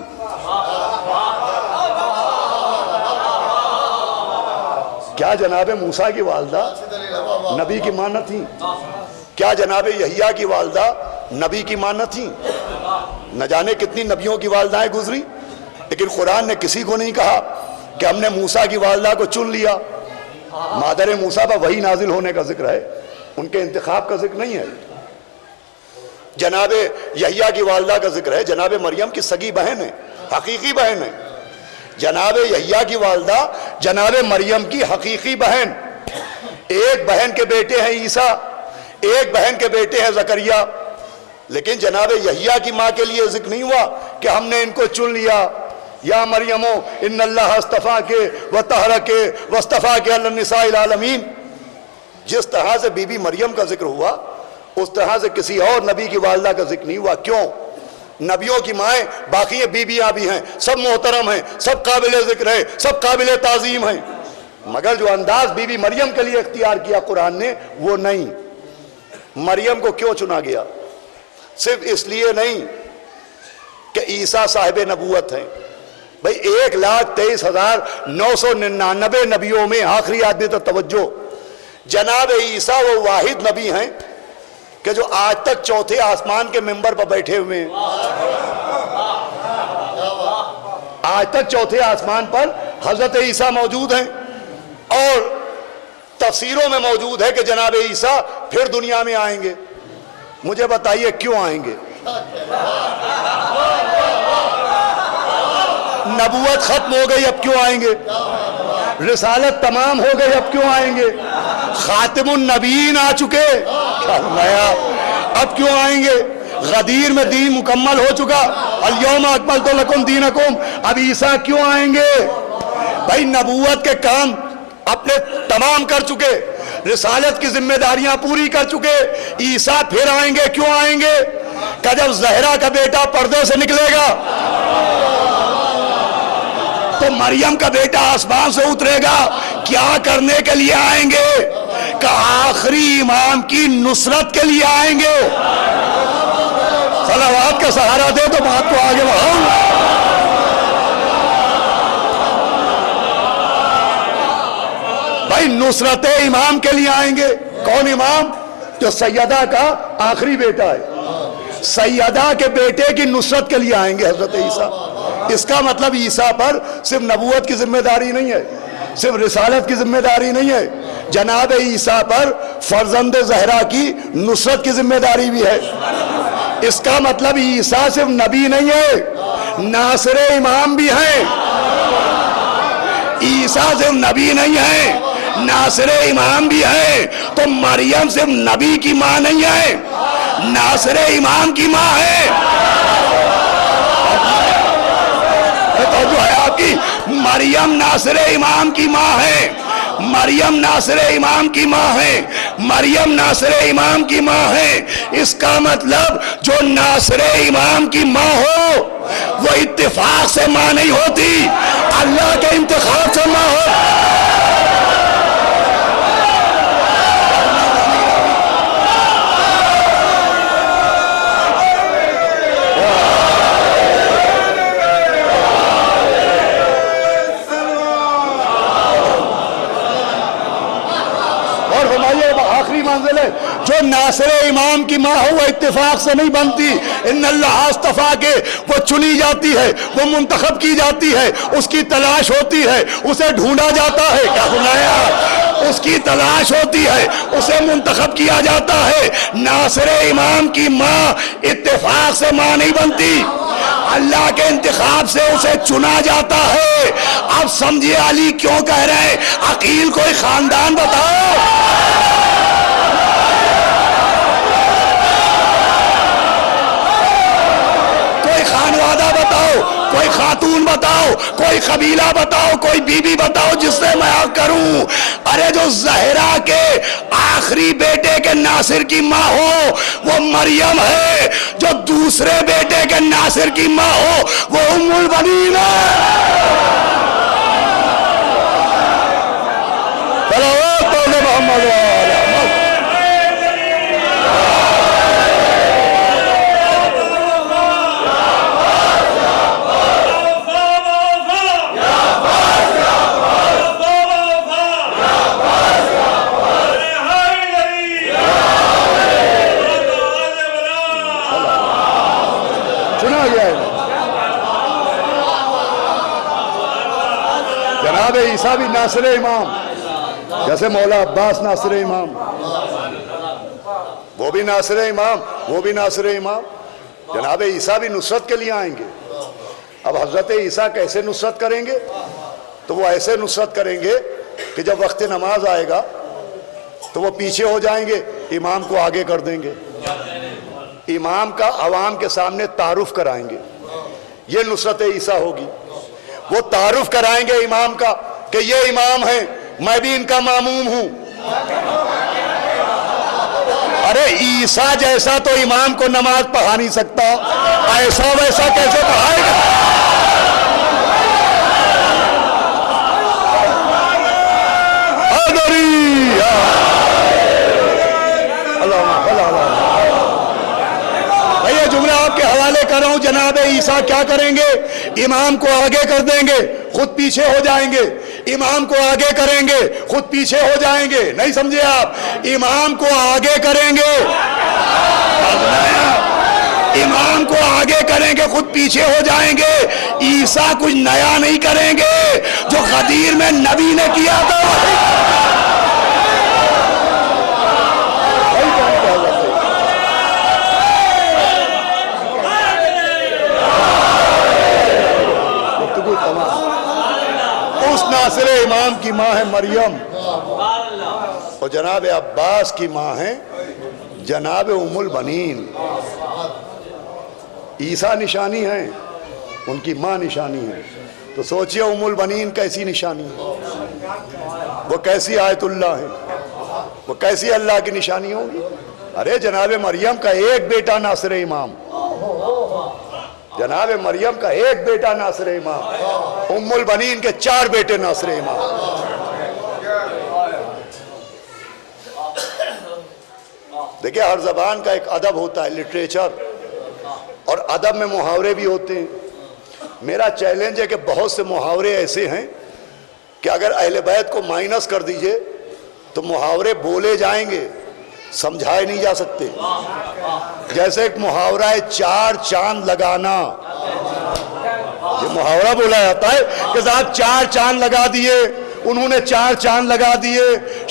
کیا جناب موسیٰ کی والدہ نبی کی ماں نہ تھی؟ کیا جناب یحییٰ کی والدہ نبی کی ماں نہ تھی؟ نہ جانے کتنی نبیوں کی والدائیں گزری، لیکن قرآن نے کسی کو نہیں کہا کہ ہم نے موسیٰ کی والدہ کو چن لیا۔ مادر موسیٰ پر وحی نازل ہونے کا ذکر ہے، ان کے انتخاب کا ذکر نہیں ہے۔ جناب یحییٰ کی والدہ کا ذکر ہے، جناب مریم کی سگی بہن ہے، حقیقی بہن ہے۔ جناب یحییٰ کی والدہ جناب مریم کی حقیقی بہن، ایک بہن کے بیٹے ہیں عیسیٰ، ایک بہن کے بیٹے ہیں زکریا، لیکن جناب یحییٰ کی ماں کے لیے ذکر نہیں ہوا کہ ہم نے ان کو چن لیا، یا مریمو ان اللہ اصطفیٰ کے وطہرہ کے واصطفیٰ کے علی النساء العالمین۔ جس طرح سے بی بی مریم کا ذکر ہوا اس طرح سے کسی اور نبی کی والدہ کا ذکر نہیں ہوا۔ کیوں؟ نبیوں کی مائیں باقی بیویاں بھی ہیں، سب محترم ہیں، سب قابل ذکر ہیں، سب قابل تعظیم ہیں، مگر جو انداز بی بی مریم کے لیے اختیار کیا قرآن نے وہ نہیں۔ مریم کو کیوں چنا گیا؟ صرف اس لیے نہیں کہ عیسیٰ صاحب نبوت ہیں۔ بھئی 1,23,999 نبیوں میں آخری آدمی تو توجہ، جناب عیسیٰ وہ واحد نبی ہیں کہ جو آج تک چوتھے آسمان کے ممبر پر بیٹھے ہوئے ہیں۔ آج تک چوتھے آسمان پر حضرت عیسیٰ موجود ہیں، اور تفسیروں میں موجود ہے کہ جناب عیسیٰ پھر دنیا میں آئیں گے۔ مجھے بتائیے کیوں آئیں گے؟ نبوت ختم ہو گئی، اب کیوں آئیں گے؟ رسالت تمام ہو گئی، اب کیوں آئیں گے؟ خاتم النبیین آ چکے، اب کیوں آئیں گے؟ غدیر میں دین مکمل ہو چکا، الیوم اکملت لکم دینکم، اب عیسیٰ کیوں آئیں گے؟ بھائی نبوت کے کام اپنے تمام کر چکے، رسالت کی ذمہ داریاں پوری کر چکے، عیسیٰ پھر آئیں گے۔ کیوں آئیں گے؟ کہ جب زہرا کا بیٹا پردے سے نکلے گا تو مریم کا بیٹا آسمان سے اترے گا۔ کیا کرنے کے لیے آئیں گے؟ کہ آخری امام کی نصرت کے لیے آئیں گے۔ صلوات کا سہارا دے تو بات کو آگے بڑھاؤں۔ بھائی نصرت امام کے لیے آئیں گے۔ کون امام؟ جو سیدہ کا آخری بیٹا ہے، سیدہ کے بیٹے کی نصرت کے لیے آئیں گے حضرت عیسیٰ۔ اس کا مطلب عیسیٰ پر صرف نبوت کی ذمہ داری نہیں ہے، صرف رسالت کی ذمہ داری نہیں ہے، جناب عیسیٰ پر فرزند زہرا کی نصرت کی ذمہ داری بھی ہے۔ اس کا مطلب عیسیٰ صرف نبی نہیں ہے، ناصر امام بھی ہیں۔ عیسیٰ صرف نبی نہیں ہے، ناصر امام بھی ہے۔ تو مریم صرف نبی کی ماں نہیں ہے، ناصر امام کی ماں ہے۔ جو ہے آپ کی مریم ناصر امام کی ماں ہے، مریم ناصر امام کی ماں ہے، مریم ناصر امام کی ماں ہے۔ اس کا مطلب جو ناصر امام کی ماں ہو وہ اتفاق سے ماں نہیں ہوتی، اللہ کے انتخاب سے ماں ہو۔ آخری منزل ہے، جو ناصر امام کی ماں ہو وہ اتفاق سے نہیں بنتی، ان اللہ اصطفیٰ کے وہ چنی جاتی ہے، وہ منتخب کی جاتی ہے، اس کی تلاش ہوتی ہے، اسے ڈھونڈا جاتا ہے۔ کیا سنایا؟ اس کی تلاش ہوتی ہے، اسے منتخب کیا جاتا ہے۔ ناصر امام کی ماں اتفاق سے ماں نہیں بنتی، اللہ کے انتخاب سے اسے چنا جاتا ہے۔ اب سمجھے علی کیوں کہہ رہے ہیں عقیل کوئی خاندان بتاؤ، کوئی خاتون بتاؤ، کوئی قبیلہ بتاؤ، کوئی بی بی بتاؤ جس سے میں کروں۔ ارے جو زہرا کے آخری بیٹے کے ناصر کی ماں ہو وہ مریم ہے، جو دوسرے بیٹے کے ناصر کی ماں ہو وہ ام البنین ہے۔ جناب عیسیٰ بھی ناصر امام، جیسے مولا عباس ناصر امام، وہ بھی ناصر امام، وہ بھی ناصر امام۔ جناب عیسیٰ بھی نصرت کے لیے آئیں گے۔ اب حضرت عیسیٰ کیسے نصرت کریں گے؟ تو وہ ایسے نصرت کریں گے کہ جب وقت نماز آئے گا تو وہ پیچھے ہو جائیں گے، امام کو آگے کر دیں گے۔ امام کا عوام کے سامنے تعارف کرائیں گے، یہ نصرت عیسیٰ ہوگی۔ وہ تعارف کرائیں گے امام کا کہ یہ امام ہے، میں بھی ان کا ماموم ہوں۔ ارے عیسیٰ جیسا تو امام کو نماز پڑھا نہیں سکتا، ایسا ویسا کیسے پڑھائے گا؟ بھئی جملہ آپ کے حوالے کر رہا ہوں، جناب عیسیٰ کیا کریں گے؟ امام کو آگے کر دیں گے، خود پیچھے ہو جائیں گے۔ امام کو آگے کریں گے، خود پیچھے ہو جائیں گے۔ نہیں سمجھے آپ؟ امام کو آگے کریں گے، امام کو آگے کریں گے، خود پیچھے ہو جائیں گے۔ عیسیٰ کچھ نیا نہیں کریں گے، جو غدیر میں نبی نے کیا تھا۔ اس ناصر امام کی ماں ہے مریم، اور جناب عباس کی ماں ہے جناب ام البنین۔ عیسیٰ نشانی ہیں، ان کی ماں نشانی ہے، تو سوچئے ام البنین کیسی نشانی ہے، وہ کیسی آیت اللہ ہے، وہ کیسی اللہ کی نشانی ہوگی۔ ارے جناب مریم کا ایک بیٹا ناصر امام، جناب مریم کا ایک بیٹا ناصر امام، ام البنین کے 4 بیٹے ناصر امام۔ دیکھیں ہر زبان کا ایک ادب ہوتا ہے، لٹریچر، اور ادب میں محاورے بھی ہوتے ہیں۔ میرا چیلنج ہے کہ بہت سے محاورے ایسے ہیں کہ اگر اہل بیت کو مائنس کر دیجئے تو محاورے بولے جائیں گے، سمجھائے نہیں جا سکتے۔ جیسے ایک محاورہ ہے 4 چاند لگانا، یہ محاورہ بولا جاتا ہے کہ صاحب 4 چاند لگا دیے، انہوں نے 4 چاند لگا دیے،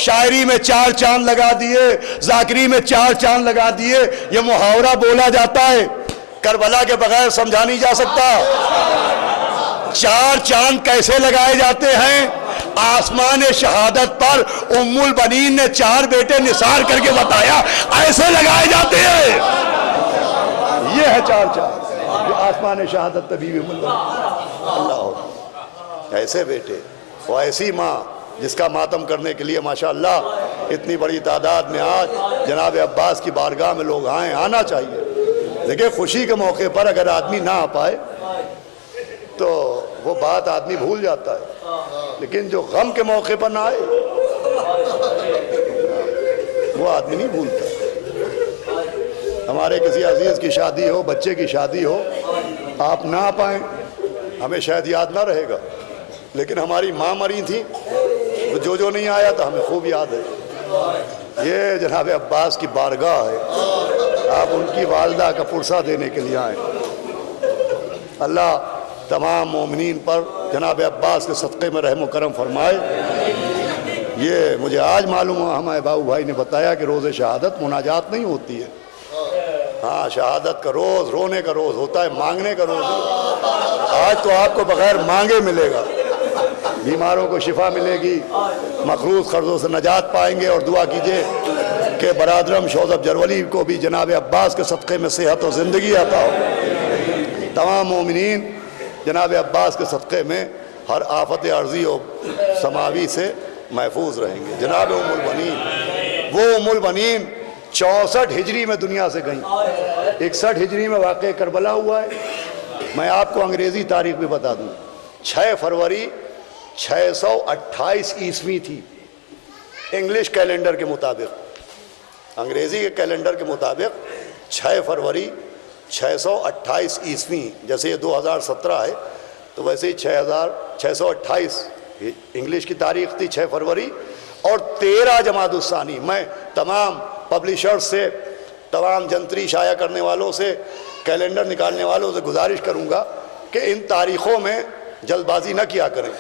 شاعری میں 4 چاند لگا دیے، ذاکری میں 4 چاند لگا دیے، یہ محاورہ بولا جاتا ہے۔ کربلا کے بغیر سمجھا نہیں جا سکتا۔ 4 چاند کیسے لگائے جاتے ہیں؟ آسمان شہادت پر ام البنین نے 4 بیٹے نثار کر کے بتایا، ایسے لگائے جاتے ہیں۔ یہ ہے 4 چاند جو آسمان شہادت پر بیوی ام البنین، اللہ ایسے بیٹے، وہ ایسی ماں جس کا ماتم کرنے کے لیے ماشاءاللہ اتنی بڑی تعداد میں آج جناب عباس کی بارگاہ میں لوگ آئیں، آنا چاہیے۔ دیکھیں خوشی کے موقع پر اگر آدمی نہ آ پائے تو وہ بات آدمی بھول جاتا ہے، لیکن جو غم کے موقع پر نہ آئے وہ آدمی نہیں بھولتا۔ ہمارے کسی عزیز کی شادی ہو، بچے کی شادی ہو، آپ نہ آ پائیں، ہمیں شاید یاد نہ رہے گا، لیکن ہماری ماں مری تھی، جو نہیں آیا تھا ہمیں خوب یاد ہے۔ یہ جناب عباس کی بارگاہ ہے، آپ ان کی والدہ کا پرسہ دینے کے لیے آئیں۔ اللہ تمام مومنین پر جناب عباس کے صدقے میں رحم و کرم فرمائے۔ یہ مجھے آج معلوم ہوا، ہمارے بابو بھائی نے بتایا کہ روز شہادت مناجات نہیں ہوتی ہے۔ ہاں شہادت کا روز رونے کا روز ہوتا ہے، مانگنے کا روز ہے۔ آج تو آپ کو بغیر مانگے ملے گا، بیماروں کو شفا ملے گی، مخروض قرضوں سے نجات پائیں گے، اور دعا کیجئے کہ برادرم شوذب جرولی کو بھی جناب عباس کے صدقے میں صحت و زندگی عطا ہو۔ تمام مومنین جناب عباس کے صدقے میں ہر آفت عرضی و سماوی سے محفوظ رہیں گے۔ جناب ام البنین، وہ ام البنین 64 ہجری میں دنیا سے گئیں، 61 ہجری میں واقع کربلا ہوا ہے۔ میں آپ کو انگریزی تاریخ بھی بتا دوں، 6 فروری 628 عیسوی تھی انگلش کیلنڈر کے مطابق۔ انگریزی کے کیلنڈر کے مطابق 6 فروری 628 عیسوی، جیسے یہ 2017 ہے تو ویسے ہی 628 انگلش کی تاریخ تھی 6 فروری، اور 13 جمادی الثانی۔ میں تمام پبلشرز سے، تمام جنتری شائع کرنے والوں سے، کیلنڈر نکالنے والوں سے گزارش کروں گا کہ ان تاریخوں میں جلد بازی نہ کیا کریں۔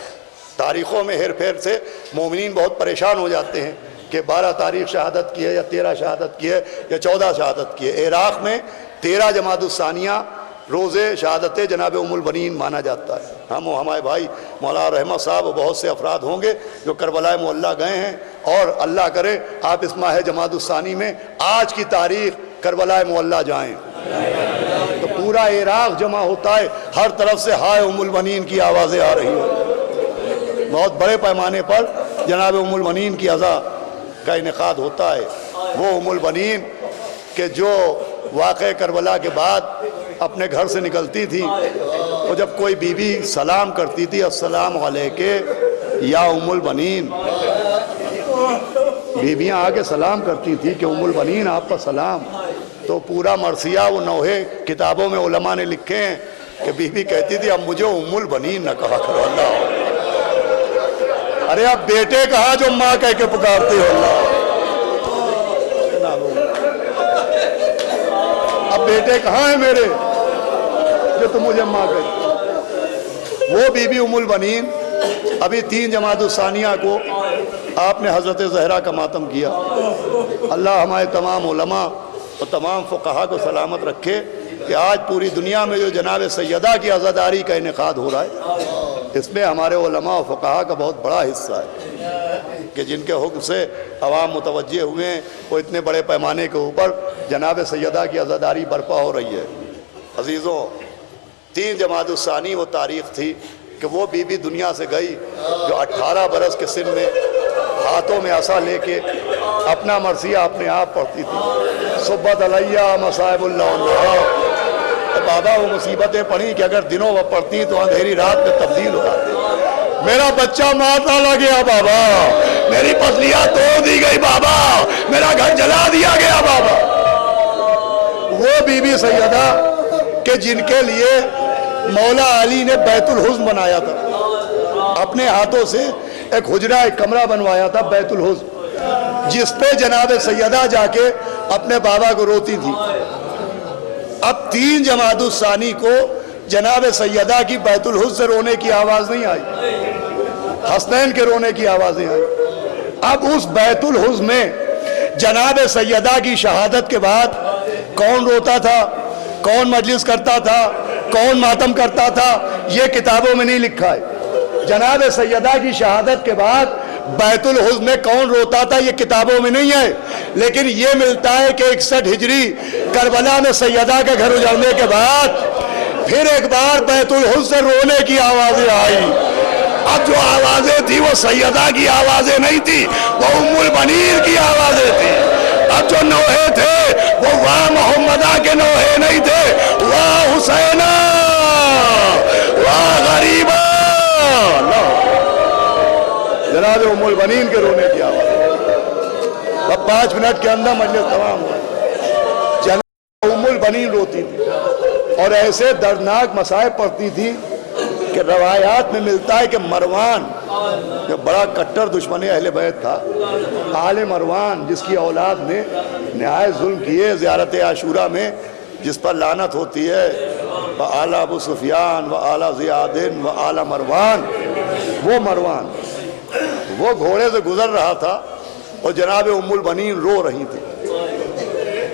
تاریخوں میں ہیر پھیر سے مومنین بہت پریشان ہو جاتے ہیں کہ 12 تاریخ شہادت کی ہے، یا 13 شہادت کی ہے، یا 14 شہادت کی ہے۔ عراق میں 13 جمادی الثانیہ روز شہادت جناب ام البنین مانا جاتا ہے۔ ہم و ہمارے بھائی مولانا رحمت صاحب و بہت سے افراد ہوں گے جو کربلا معلیٰ گئے ہیں، اور اللہ کرے آپ اس ماہ جمادی الثانی میں آج کی تاریخ کربلا معلیٰ جائیں تو پورا عراق جمع ہوتا ہے، ہر طرف سے ہائے ام البنین کی آوازیں آ رہی ہیں۔ بہت بڑے پیمانے پر جناب ام البنین کی عزا کا انعقاد ہوتا ہے۔ وہ ام البنین کہ جو واقعہ کربلا کے بعد اپنے گھر سے نکلتی تھی، اور جب کوئی بی بی سلام کرتی تھی، السلام علیکہ یا ام البنین، بیویاں آگے سلام کرتی تھی کہ ام البنین آپ کا سلام، تو پورا مرثیہ وہ نوحے کتابوں میں علماء نے لکھے ہیں کہ بی بی کہتی تھی اب مجھے ام البنین نہ کہا کرو اللہ۔ ارے اب بیٹے کہا جو ماں کہہ کے پکارتے ہو اللہ، اب بیٹے کہاں ہیں میرے جو تم مجھے ماں کہتے۔ وہ بی بی ام البنین ابھی 3 جمادی الثانیہ کو آپ نے حضرت زہرا کا ماتم کیا۔ اللہ ہمارے تمام علماء اور تمام فقہا کو سلامت رکھے کہ آج پوری دنیا میں جو جناب سیدہ کی عزاداری کا انعقاد ہو رہا ہے، اس میں ہمارے علماء اور فقہا کا بہت بڑا حصہ ہے کہ جن کے حکم سے عوام متوجہ ہوئے ہیں، وہ اتنے بڑے پیمانے کے اوپر جناب سیدہ کی عزاداری برپا ہو رہی ہے۔ عزیزوں، 3 جمادی الثانی وہ تاریخ تھی کہ وہ بی بی دنیا سے گئی جو 18 برس کے سن میں ہاتھوں میں عصا لے کے اپنا مرثیہ اپنے آپ پڑھتی تھی۔ صبت علیہ مصائب اللہ، بابا وہ مصیبتیں پڑھی کہ اگر دنوں وہ پڑھتی تو اندھیری رات میں تبدیل ہو جاتے۔ میرا بچہ مار ڈالا گیا بابا، میری پسلیاں توڑ دی گئی بابا، میرا گھر جلا دیا گیا بابا۔ وہ بی بی سیدہ کہ جن کے لیے مولا علی نے بیت الحزن بنایا تھا، اپنے ہاتھوں سے ایک حجرہ ایک کمرہ بنوایا تھا بیت الحزن، جس پہ جناب سیدہ جا کے اپنے بابا کو روتی تھی۔ اب 3 جمادی الثانی کو جناب سیدہ کی بیت الحزن سے رونے کی آواز نہیں آئی، حسنین کے رونے کی آوازیں آئی۔ اب اس بیت الحزن میں جناب سیدہ کی شہادت کے بعد کون روتا تھا، کون مجلس کرتا تھا، کون ماتم کرتا تھا، یہ کتابوں میں نہیں لکھا ہے۔ جناب سیدہ کی شہادت کے بعد بیت الحزن میں کون روتا تھا یہ کتابوں میں نہیں ہے، لیکن یہ ملتا ہے کہ 61 ہجری کربلا میں سیدہ کے گھر اجڑنے کے بعد پھر ایک بار بیت الحزن سے رونے کی آوازیں آئی۔ اب جو آوازیں تھی وہ سیدہ کی آوازیں نہیں تھی، وہ ام البنین کی آوازیں تھی۔ اب جو نوحے تھے وہ واہ محمدہ کے نوحے نہیں تھے، واہ حسینہ، واہ غریبہ۔ جناب ام البنین کے رونے کی آواز، اب 5 منٹ کے اندر مجلس تمام ہوا۔ جناب ام البنین روتی تھی اور ایسے دردناک مصائب پڑتی تھی کہ روایات میں ملتا ہے کہ مروان جو بڑا کٹر دشمن اہل بیت تھا، آل مروان جس کی اولاد نے نہایت ظلم کیے زیارت عاشورہ میں، جس پر لعنت ہوتی ہے، وآل ابو سفیان وآل زیاد وآل مروان، وہ مروان وہ گھوڑے سے گزر رہا تھا اور جناب ام البنین رو رہی تھی،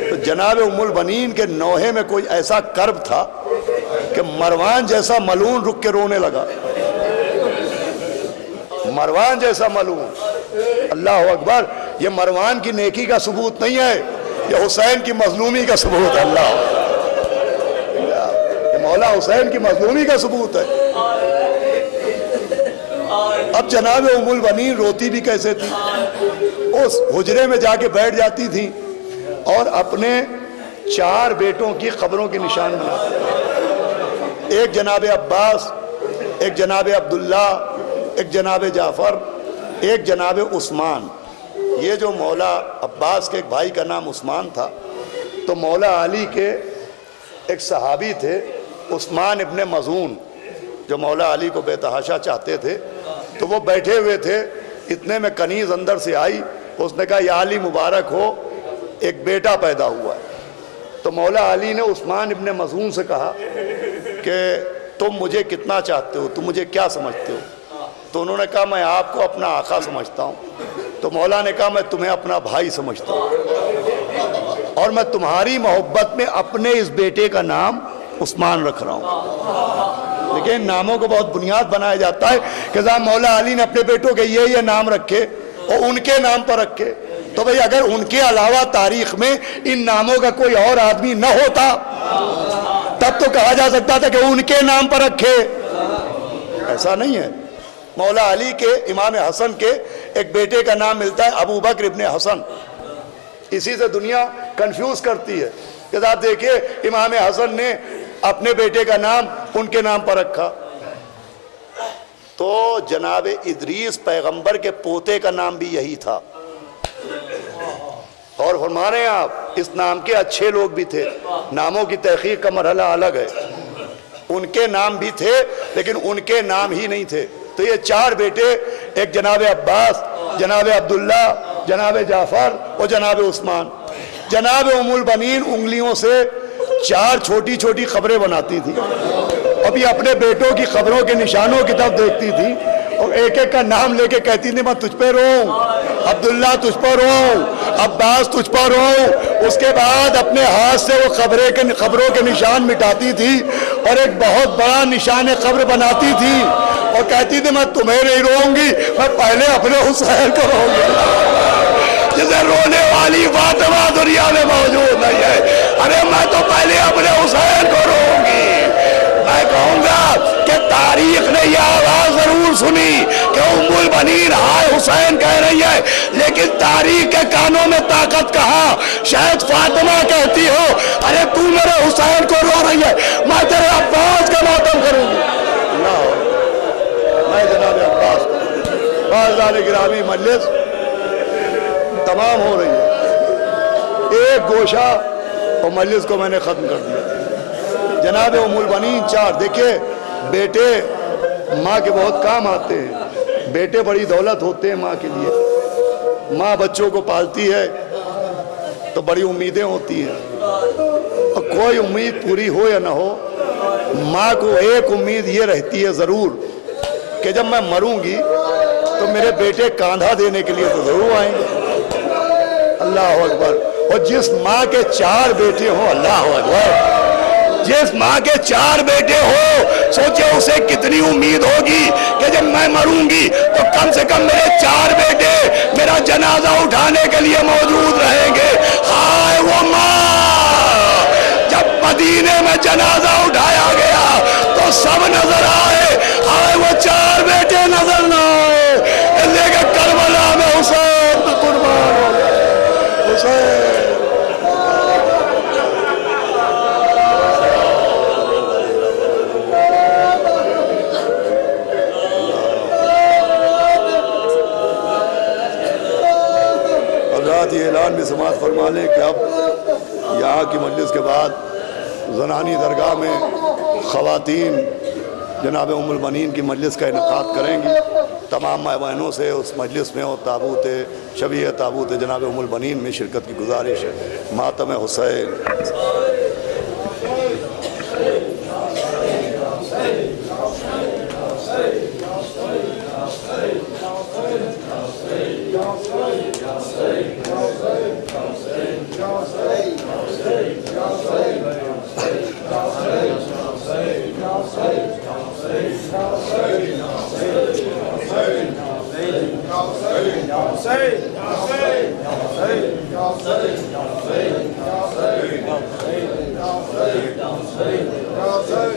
تو جناب ام البنین کے نوحے میں کوئی ایسا کرب تھا کہ مروان جیسا ملعون رک کے رونے لگا، مروان جیسا ملعون۔ اللہ اکبر، یہ مروان کی نیکی کا ثبوت نہیں ہے، یہ حسین کی مظلومی کا ثبوت ہے۔ اللہ، یہ مولا حسین کی مظلومی کا ثبوت ہے۔ اب جناب ام البنین روتی بھی کیسے تھی، اس حجرے میں جا کے بیٹھ جاتی تھی اور اپنے 4 بیٹوں کی قبروں کے نشان بناتی، ایک جناب عباس، ایک جناب عبداللہ، ایک جناب جعفر، ایک جناب عثمان۔ یہ جو مولا عباس کے ایک بھائی کا نام عثمان تھا، تو مولا علی کے ایک صحابی تھے عثمان ابن مظعون، جو مولا علی کو بے تحاشا چاہتے تھے، تو وہ بیٹھے ہوئے تھے، اتنے میں کنیز اندر سے آئی، اس نے کہا یا علی مبارک ہو، ایک بیٹا پیدا ہوا ہے۔ تو مولا علی نے عثمان ابن مظعون سے کہا کہ تم مجھے کتنا چاہتے ہو، تم مجھے کیا سمجھتے ہو؟ تو انہوں نے کہا میں آپ کو اپنا آقا سمجھتا ہوں۔ تو مولا نے کہا میں تمہیں اپنا بھائی سمجھتا ہوں، اور میں تمہاری محبت میں اپنے اس بیٹے کا نام عثمان رکھ رہا ہوں۔ لیکن ناموں کو بہت بنیاد بنایا جاتا ہے کہ جہاں مولا علی نے اپنے بیٹوں کے یہ نام رکھے اور ان کے نام پر رکھے، تو بھئی اگر ان کے علاوہ تاریخ میں ان ناموں کا کوئی اور آدمی نہ ہوتا تب تو کہا جا سکتا تھا کہ ان کے نام پر رکھے. ایسا نہیں ہے. مولا علی کے امام حسن کے ایک بیٹے کا نام ملتا ہے ابو بکر ابن حسن. اسی سے دنیا کنفیوز کرتی ہے کہ آپ دیکھیے امام حسن نے اپنے بیٹے کا نام ان کے نام پر رکھا. تو جناب ادریس پیغمبر کے پوتے کا نام بھی یہی تھا. اور فرما رہے ہیں آپ اس نام کے اچھے لوگ بھی تھے. ناموں کی تحقیق کا مرحلہ الگ ہے. ان کے نام بھی تھے لیکن ان کے نام ہی نہیں تھے. تو یہ 4 بیٹے، ایک جناب عباس، جناب عبداللہ، جناب جعفر اور جناب عثمان. جناب ام البنین انگلیوں سے 4 چھوٹی چھوٹی خبریں بناتی تھی. ابھی اپنے بیٹوں کی خبروں کے نشانوں کی طرف دیکھتی تھی اور ایک ایک کا نام لے کے کہتی تھی میں تجھ پہ روؤں، عبداللہ تجھ پر روؤں، عباس تجھ پر روؤں. اس کے بعد اپنے ہاتھ سے وہ خبروں کے نشان مٹاتی تھی اور ایک بہت بڑا نشان قبر بناتی تھی اور کہتی تھی میں تمہیں نہیں روؤں گی، میں پہلے اپنے حسین کو روؤں گی. جسے رونے والی فاطمہ دنیا میں موجود نہیں ہے، ارے میں تو پہلے اپنے حسین کو روؤں گی. میں کہوں گا کہ تاریخ نے یہ آواز ضرور سنی کہ ام البنین ہائے حسین کہہ رہی ہے، لیکن تاریخ کے کانوں میں طاقت کہاں. شاید فاطمہ کہتی ہو ارے تو میرے حسین کو رو رہی ہے، میں تیرے عباس کا ماتم کروں گی. میں جناب عباس بازار گرامی مجلس تمام ہو رہی ہے. ایک گوشہ اور مجلس کو میں نے ختم کر دیا. جناب ام البنین 4. دیکھیں بیٹے ماں کے بہت کام آتے ہیں. بیٹے بڑی دولت ہوتے ہیں ماں کے لیے. ماں بچوں کو پالتی ہے تو بڑی امیدیں ہوتی ہیں اور کوئی امید پوری ہو یا نہ ہو، ماں کو ایک امید یہ رہتی ہے ضرور کہ جب میں مروں گی تو میرے بیٹے کاندھا دینے کے لیے تو ضرور آئیں گے. اللہ اکبر. اور جس ماں کے 4 بیٹے ہوں، اللہ اکبر، جس ماں کے 4 بیٹے ہو، سوچے اسے کتنی امید ہوگی کہ جب میں مروں گی تو کم سے کم میرے 4 بیٹے میرا جنازہ اٹھانے کے لیے موجود رہیں گے. ہائے وہ ماں، جب مدینے میں جنازہ اٹھایا گیا تو سب نظر آئے، ہائے وہ 4 بیٹے نظر نہ آئے. لیکن کربلا میں حسین تو قربان ہو گئے. حسین یہ اعلان بھی سماعت فرما لیں کہ اب یہاں کی مجلس کے بعد زنانی درگاہ میں خواتین جناب ام البنین کی مجلس کا انعقاد کریں گی. تمام ماں بہنوں سے اس مجلس میں اور تابوت شبیہ تابوت جناب ام البنین میں شرکت کی گزارش ہے. ماتم حسین. Hussein